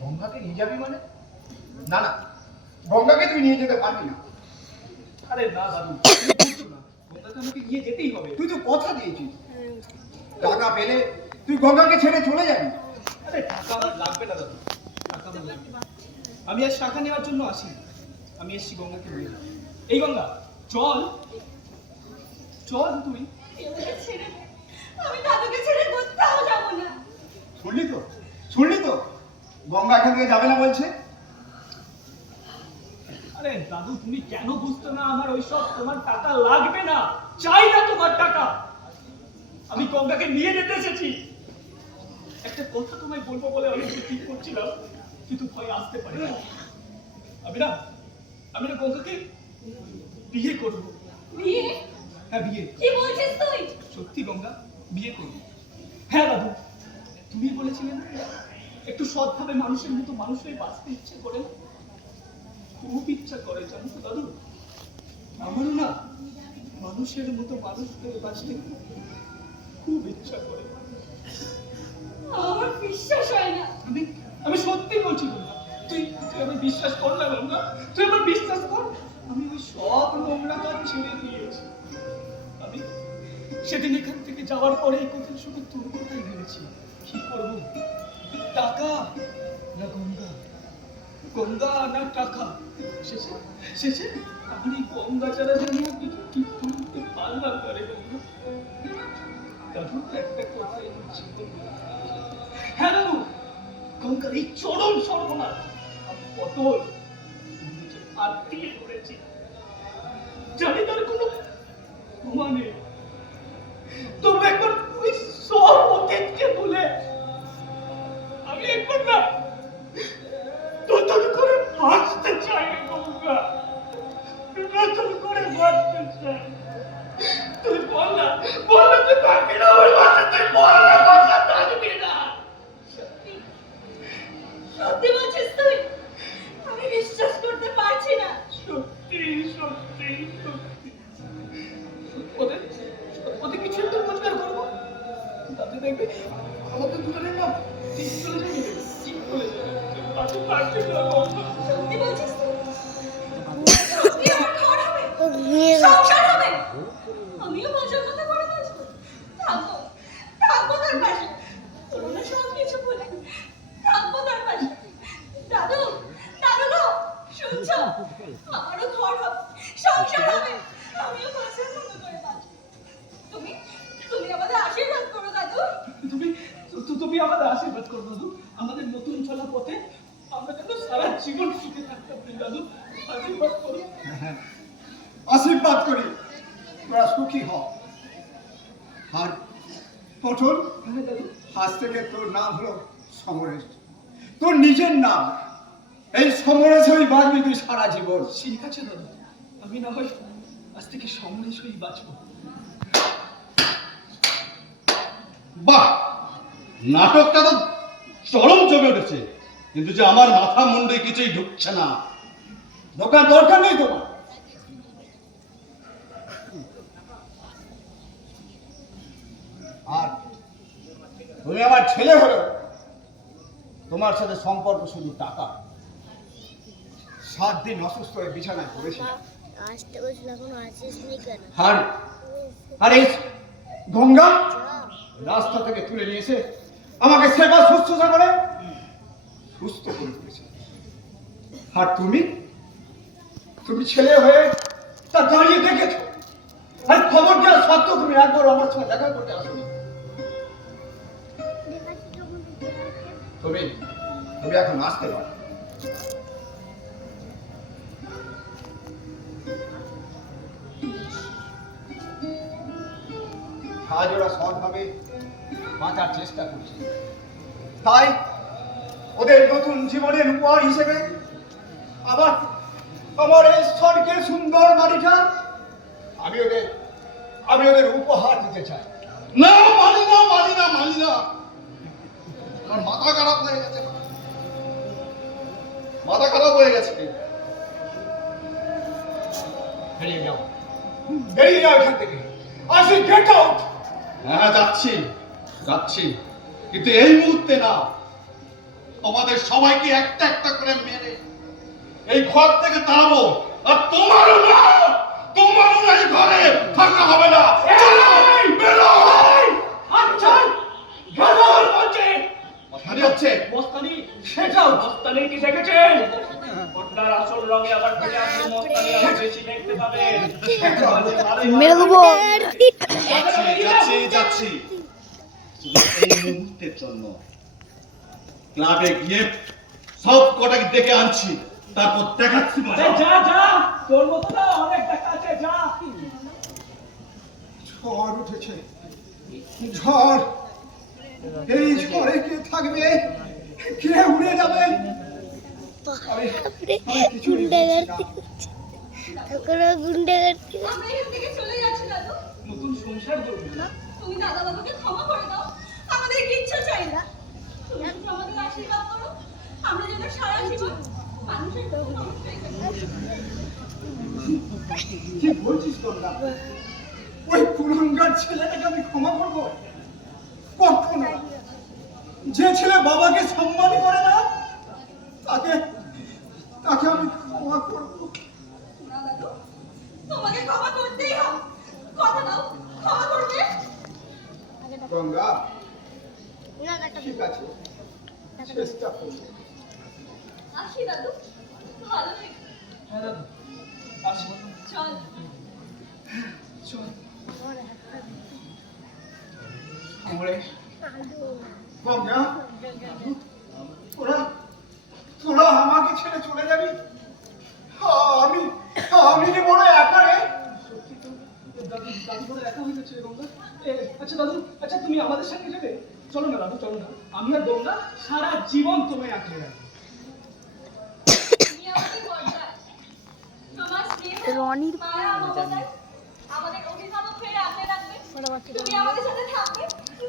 গঙ্গাকে নিয়ে যাবি মানে? না না, গঙ্গাকে তুই নিয়ে যেতে পারবি না। আরে না দাদু, তুমি বুঝছো না, গঙ্গাকে আমাকে নিয়ে যেতেই হবে। তুই তো কথা দিয়েছিস, টাকা পেলে তুই গঙ্গাকে ছেড়ে চলে যাবি। আরে টাকা আমার লাগবে না দাদু, টাকা আমার লাগবে না। আমি আজ টাকা নেওয়ার জন্য আসি, আমি এসেছি গঙ্গাকে নিয়ে যেতে। এই গঙ্গা, চল চল তুই। এবারে ছেড়ে দে। আমি দাদুকে ছেড়ে কোথাও যাব না। শুনলি তো, গঙ্গা এখান থেকে যাবে না বলছে। আরে দাদু, তুমি কেন বুঝতো না? আমার ওইসব, তোমার টাকা লাগবে না, চাই না তোমার টাকা। আমি গঙ্গাকে নিয়ে যেতে এসেছি। একটা কথা তোমায় বলবো বলে আমি ঠিক করছিলাম, কিন্তু ভয় আসতে পারে না। আমি না গঙ্গাকে বিয়ে করবো। বিয়ে? হ্যাঁ, বিয়ে। কি বলছিস তুই? সত্যি গঙ্গা, বিয়ে করবো। হ্যাঁ দাদু, তুমি বলেছিলে না একটু সৎভাবে মানুষের মতো মানুষের বাঁচতে ইচ্ছে করে? খুব ইচ্ছা করে, জানো তো দাদু, আমারও না মানুষের মতো মানুষদের বাঁচতে খুব ইচ্ছা করে। আমার বিশ্বাস হয় না। আমি সত্যি বলছি গঙ্গা, তুই আমার বিশ্বাস কর না গঙ্গা, তুই আমার বিশ্বাস কর। আমি ওই সব নোংরা কাজ ছেড়ে দিয়েছি। আমি সেদিন এখান থেকে যাওয়ার পরে এই কথা শুধু তোর কথাই ভেবেছি, কি করবো, টাকা না গঙ্গা, গঙ্গা না টাকা। শেষে আমি গঙ্গা ছাড়া জানি আর কিছু ঠিক করতে পারলাম না রে গঙ্গা। দাদু, একটা কথাই বলছি গঙ্গা। হ্যাঁ দাদু, গঙ্গার এই চরম সর্বনাশ আমি পটল নিজের হাত দিয়ে করেছি, জানি তার কোনো প্রমাণ নেই। তবু একবার ওই সব অতীতকে ভুলে আমি একবার না নতুন করে বাঁচতে চাই রে গঙ্গা, নতুন করে বাঁচতে চাই। তুই বল না তুই থাকবি না আমার বাসা, তুই বল না বাসা থাকবি না। সত্যি সত্যি বলছিস তুই? আমি বিশ্বাস করতে পারছি না। সত্যি সত্যি সত্যি ওদের কিছু একটা রোজগার করবো, তাতে দেখবে আমাদের দোকানের নাম ঠিক চলে যাবে, ঠিক চলে যাবে। তাতে পারছি না গঙ্গা। সত্যি বলছিস তুই? সত্যি আমার ঘর হবে, ও ঘুমিয়ে গেছে। সংসার হবে, আমিও বাঁচার কথা করে বাঁচবো, থাকবো থাকবো তার পাশে, পুরোনো সব কিছু ভুলে থাকবো তার পাশে। দাদু দাদু গো, শুনছো? আমারও ঘর হবে, সংসার হবে, আমিও বাঁচার মতো করে বাঁচবো। তুমি তুমি আমাদের আশীর্বাদ করো দাদু। তুমি আমাদের আশীর্বাদ করো দাদু, আমাদের নতুন চলা পথে আমরা যেন সারা জীবন সুখে থাকতে পারি। দাদু আশীর্বাদ করো। হ্যাঁ, আশীর্বাদ করি তোরা সুখী হ। আর পটল, হ্যাঁ দাদু, আজ থেকে তোর নাম হলো সমরেশ, তোর নিজের নাম। এই সমরেশ হয়ে বাঁচবি তুই সারা জীবন। ঠিক আছে দাদু, আমি না হয় আজ থেকে সমরেশ হয়েই বাঁচবো। বাহ, নাটকটা তো চরম জমে উঠেছে, কিন্তু যে আমার মাথা মুন্ডে কিছুই ঢুকছে না। দোকান দরকার নেই তোমার। আর তুমি আমার ছেলে হলো, তোমার সাথে সম্পর্ক শুধু টাকা। 7 দিন অসুস্থ হয়ে বিছানায় পড়েছি। আসতে বলছিল, এখনো আসিস নি কেন? আর এই গঙ্গা রাস্তা থেকে তুলে নিয়েছে, আমাকে সেবা শুশ্রূষা করে সুস্থ করে তুলেছে। আর তুমি ছেলে হয়ে তা দাঁড়িয়ে দেখেছো, আর খবর দেওয়া সত্ত্বেও তুমি একবার আমার সঙ্গে দেখা করতে আসোনি। দেখাচ্ছি যখন দিতে আসে। তুমি এখন আসতে পারো। আজ ওরা সৎভাবে বাঁচার চেষ্টা করছে, তাই ওদের নতুন জীবনের উপহার হিসেবে আবার আমার এই স্বর্গের সুন্দর বাড়িটা আমি ওদের উপহার দিতে চাই। না, মানি না, মানি না, মানি না। আমার মাথা খারাপ হয়ে গেছে, মাথা খারাপ হয়ে গেছে। বেরিয়ে যাও এখান থেকে। আসি, গেট আউট। হ্যাঁ, যাচ্ছি, কিন্তু এই মুহূর্তে না। তোমাদের সবাইকে একটা একটা করে মেরে এই ঘর থেকে তাড়াবো, আর তোমারও না এই ঘরে থাকা হবে না। চলো, বেরো। মাথায় হচ্ছে মস্তানি, সেটাও মস্তানি কি দেখেছেন? পর্দার আসল রঙে আবার ফিরে আসলে মস্তানি আরো বেশি দেখতে পাবেন। মেরে দেবো। যাচ্ছি শুধু এই মুহূর্তের জন্য। ক্লাবে গিয়ে সব কটাকে ডেকে আনছি, তারপর দেখাচ্ছি মজা। যা তোর মতো না অনেক টাকা আছে, যা। ঝড় উঠেছে, ঝড়। এই ঝড়ে কে থাকবে, কে উড়ে যাবে? গুন্ডাগার্দি তখন গুন্ডাগার্দি। আমরা এখান থেকে চলে যাচ্ছি দাদু। নতুন সংসার করবি না? তুমি দাদা বাবুকে ক্ষমা করে দাও, আমাদের কিচ্ছু চাই না। তুমি শুধু আমাদের আশীর্বাদ করো, আমরা যেন সারা জীবন মানুষের মানুষ থেকে থাকি। কি বলছিস তোমরা? ওই কুলঙ্গার ছেলেটাকে আমি ক্ষমা করবো? কখনো না। যে ছেলে বাবাকে সম্মান করে না, তাকে আমি ক্ষমা করবো না দাদু, তোমাকে ক্ষমা করতেই হবে। কথা দাও, ক্ষমা করবে। গঙ্গা, না কাটা ঠিক আছে, চেষ্টা করবো। আসি দাদু, ভালো থেকো। হ্যাঁ দাদু, আসি। চল। চল। গঙ্গা, তোরা আমাকে ছেড়ে চলে যাবি? আমি কি বড় একা রে? দাদু বলে একা হয়ে গেছে গঙ্গা। আচ্ছা দাদু, আচ্ছা তুমি আমাদের সঙ্গে যাবে? আমি আর গঙ্গা সারা জীবন তোমায় আঁকড়ে রাখবো। তুমি আমাকে বলবা তোমার স্নেহ রনির মায়া মমতায় আমাদের অভিভাবক হয়ে আগলে রাখবে। তুমি আমাদের সাথে থাকবে,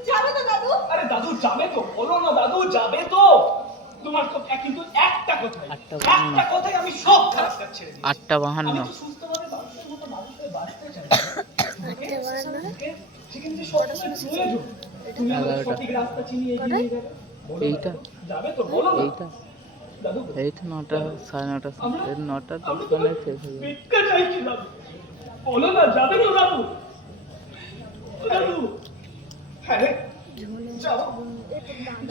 যাবে তো দাদু? আরে দাদু যাবে তো, বলো না দাদু যাবে তো। তোমার তো কিন্তু একটা কথাই, একটা কথাই আমি সব খারাপ কাজ ছেড়ে দিই। 8:52 আমি তো সুস্থভাবে মানুষের মতো মানুষ হয়ে বাঁচতে চাই। সেখানে যে সবসময় প্রয়োজন, তুমি আমাকে সঠিক রাস্তা চিনিয়ে এগিয়ে নিয়ে যাবে। বলো না, এইটা? যাবে তো, বলো না দাদু। এই তো 9টা 9:30 9টা আমি তো ভিক্ষা চাইছি দাদু, বলো না যাবে তো দাদু? দাদু হ্যাঁ রে, যাবো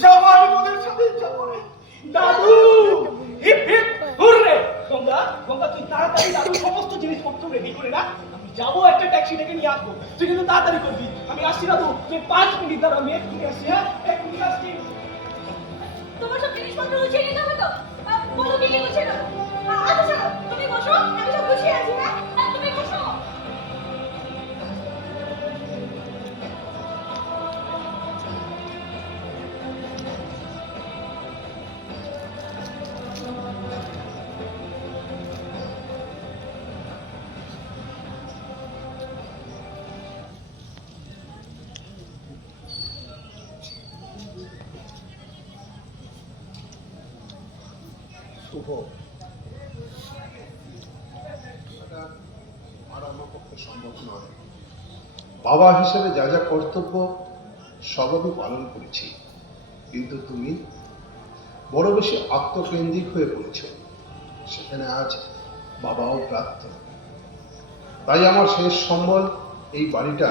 যাবো, আমি তোদের সাথে যাবো রে দাদু। Hip hip hurray. Ganga Ganga তুই তাড়াতাড়ি দাদু সমস্ত জিনিসপত্র রেডি করে রাখ, আমি যাবো, একটা ট্যাক্সি ডেকে নিয়ে আসবো। তুই কিন্তু তাড়াতাড়ি করবি। আমি আসছি দাদু, তুই 5 মিনিট দাঁড়া, আমি এক্ষুনি আসছি। হ্যাঁ এক্ষুনি আসছি। তোমার সব জিনিসপত্র গুছিয়ে নিতে হবে তো? বলো কি কি গুছিয়ে নাও। আচ্ছা চলো, তুমি বসো, আমি সব গুছিয়ে আছি। হ্যাঁ তুমি বসো। শুভ, এটা আর আমার পক্ষে সম্ভব নয়। বাবা হিসেবে যা যা কর্তব্য সব আমি পালন করেছি, কিন্তু তুমি বড় বেশি আত্মকেন্দ্রিক হয়ে পড়েছ। সেখানে আজ বাবাও প্রাপ্ত। তাই আমার শেষ সম্বল এই বাড়িটা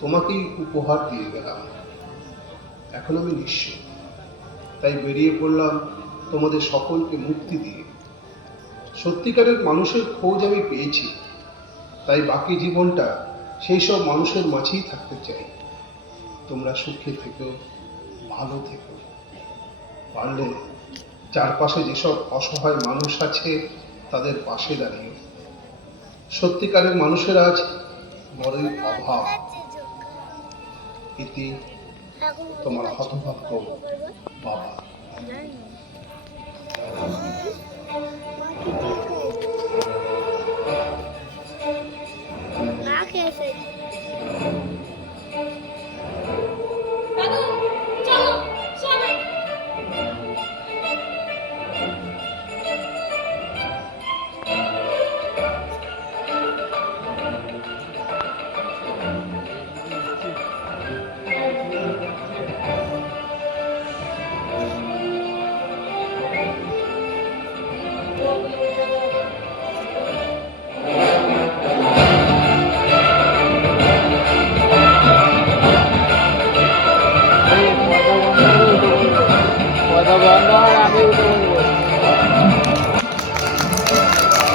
তোমাকেই উপহার দিয়ে গেলাম। এখন আমি নিঃস্ব, তাই বেরিয়ে পড়লাম তোমাদের সকলকে মুক্তি দিয়ে। সত্যিকারের মানুষের খোঁজ আমি পেয়েছি, তাই বাকি জীবনটা সেই সব মানুষের মাঝেই থাকতে চাই। তোমরা সুখে থেকো, ভালো থেকো। পারলে চারপাশে যেসব অসহায় মানুষ আছে তাদের পাশে দাঁড়িয়ে। সত্যিকারের মানুষের আজ বড়ই অভাব। ইতি তোমার হতভাগ্য বাবা।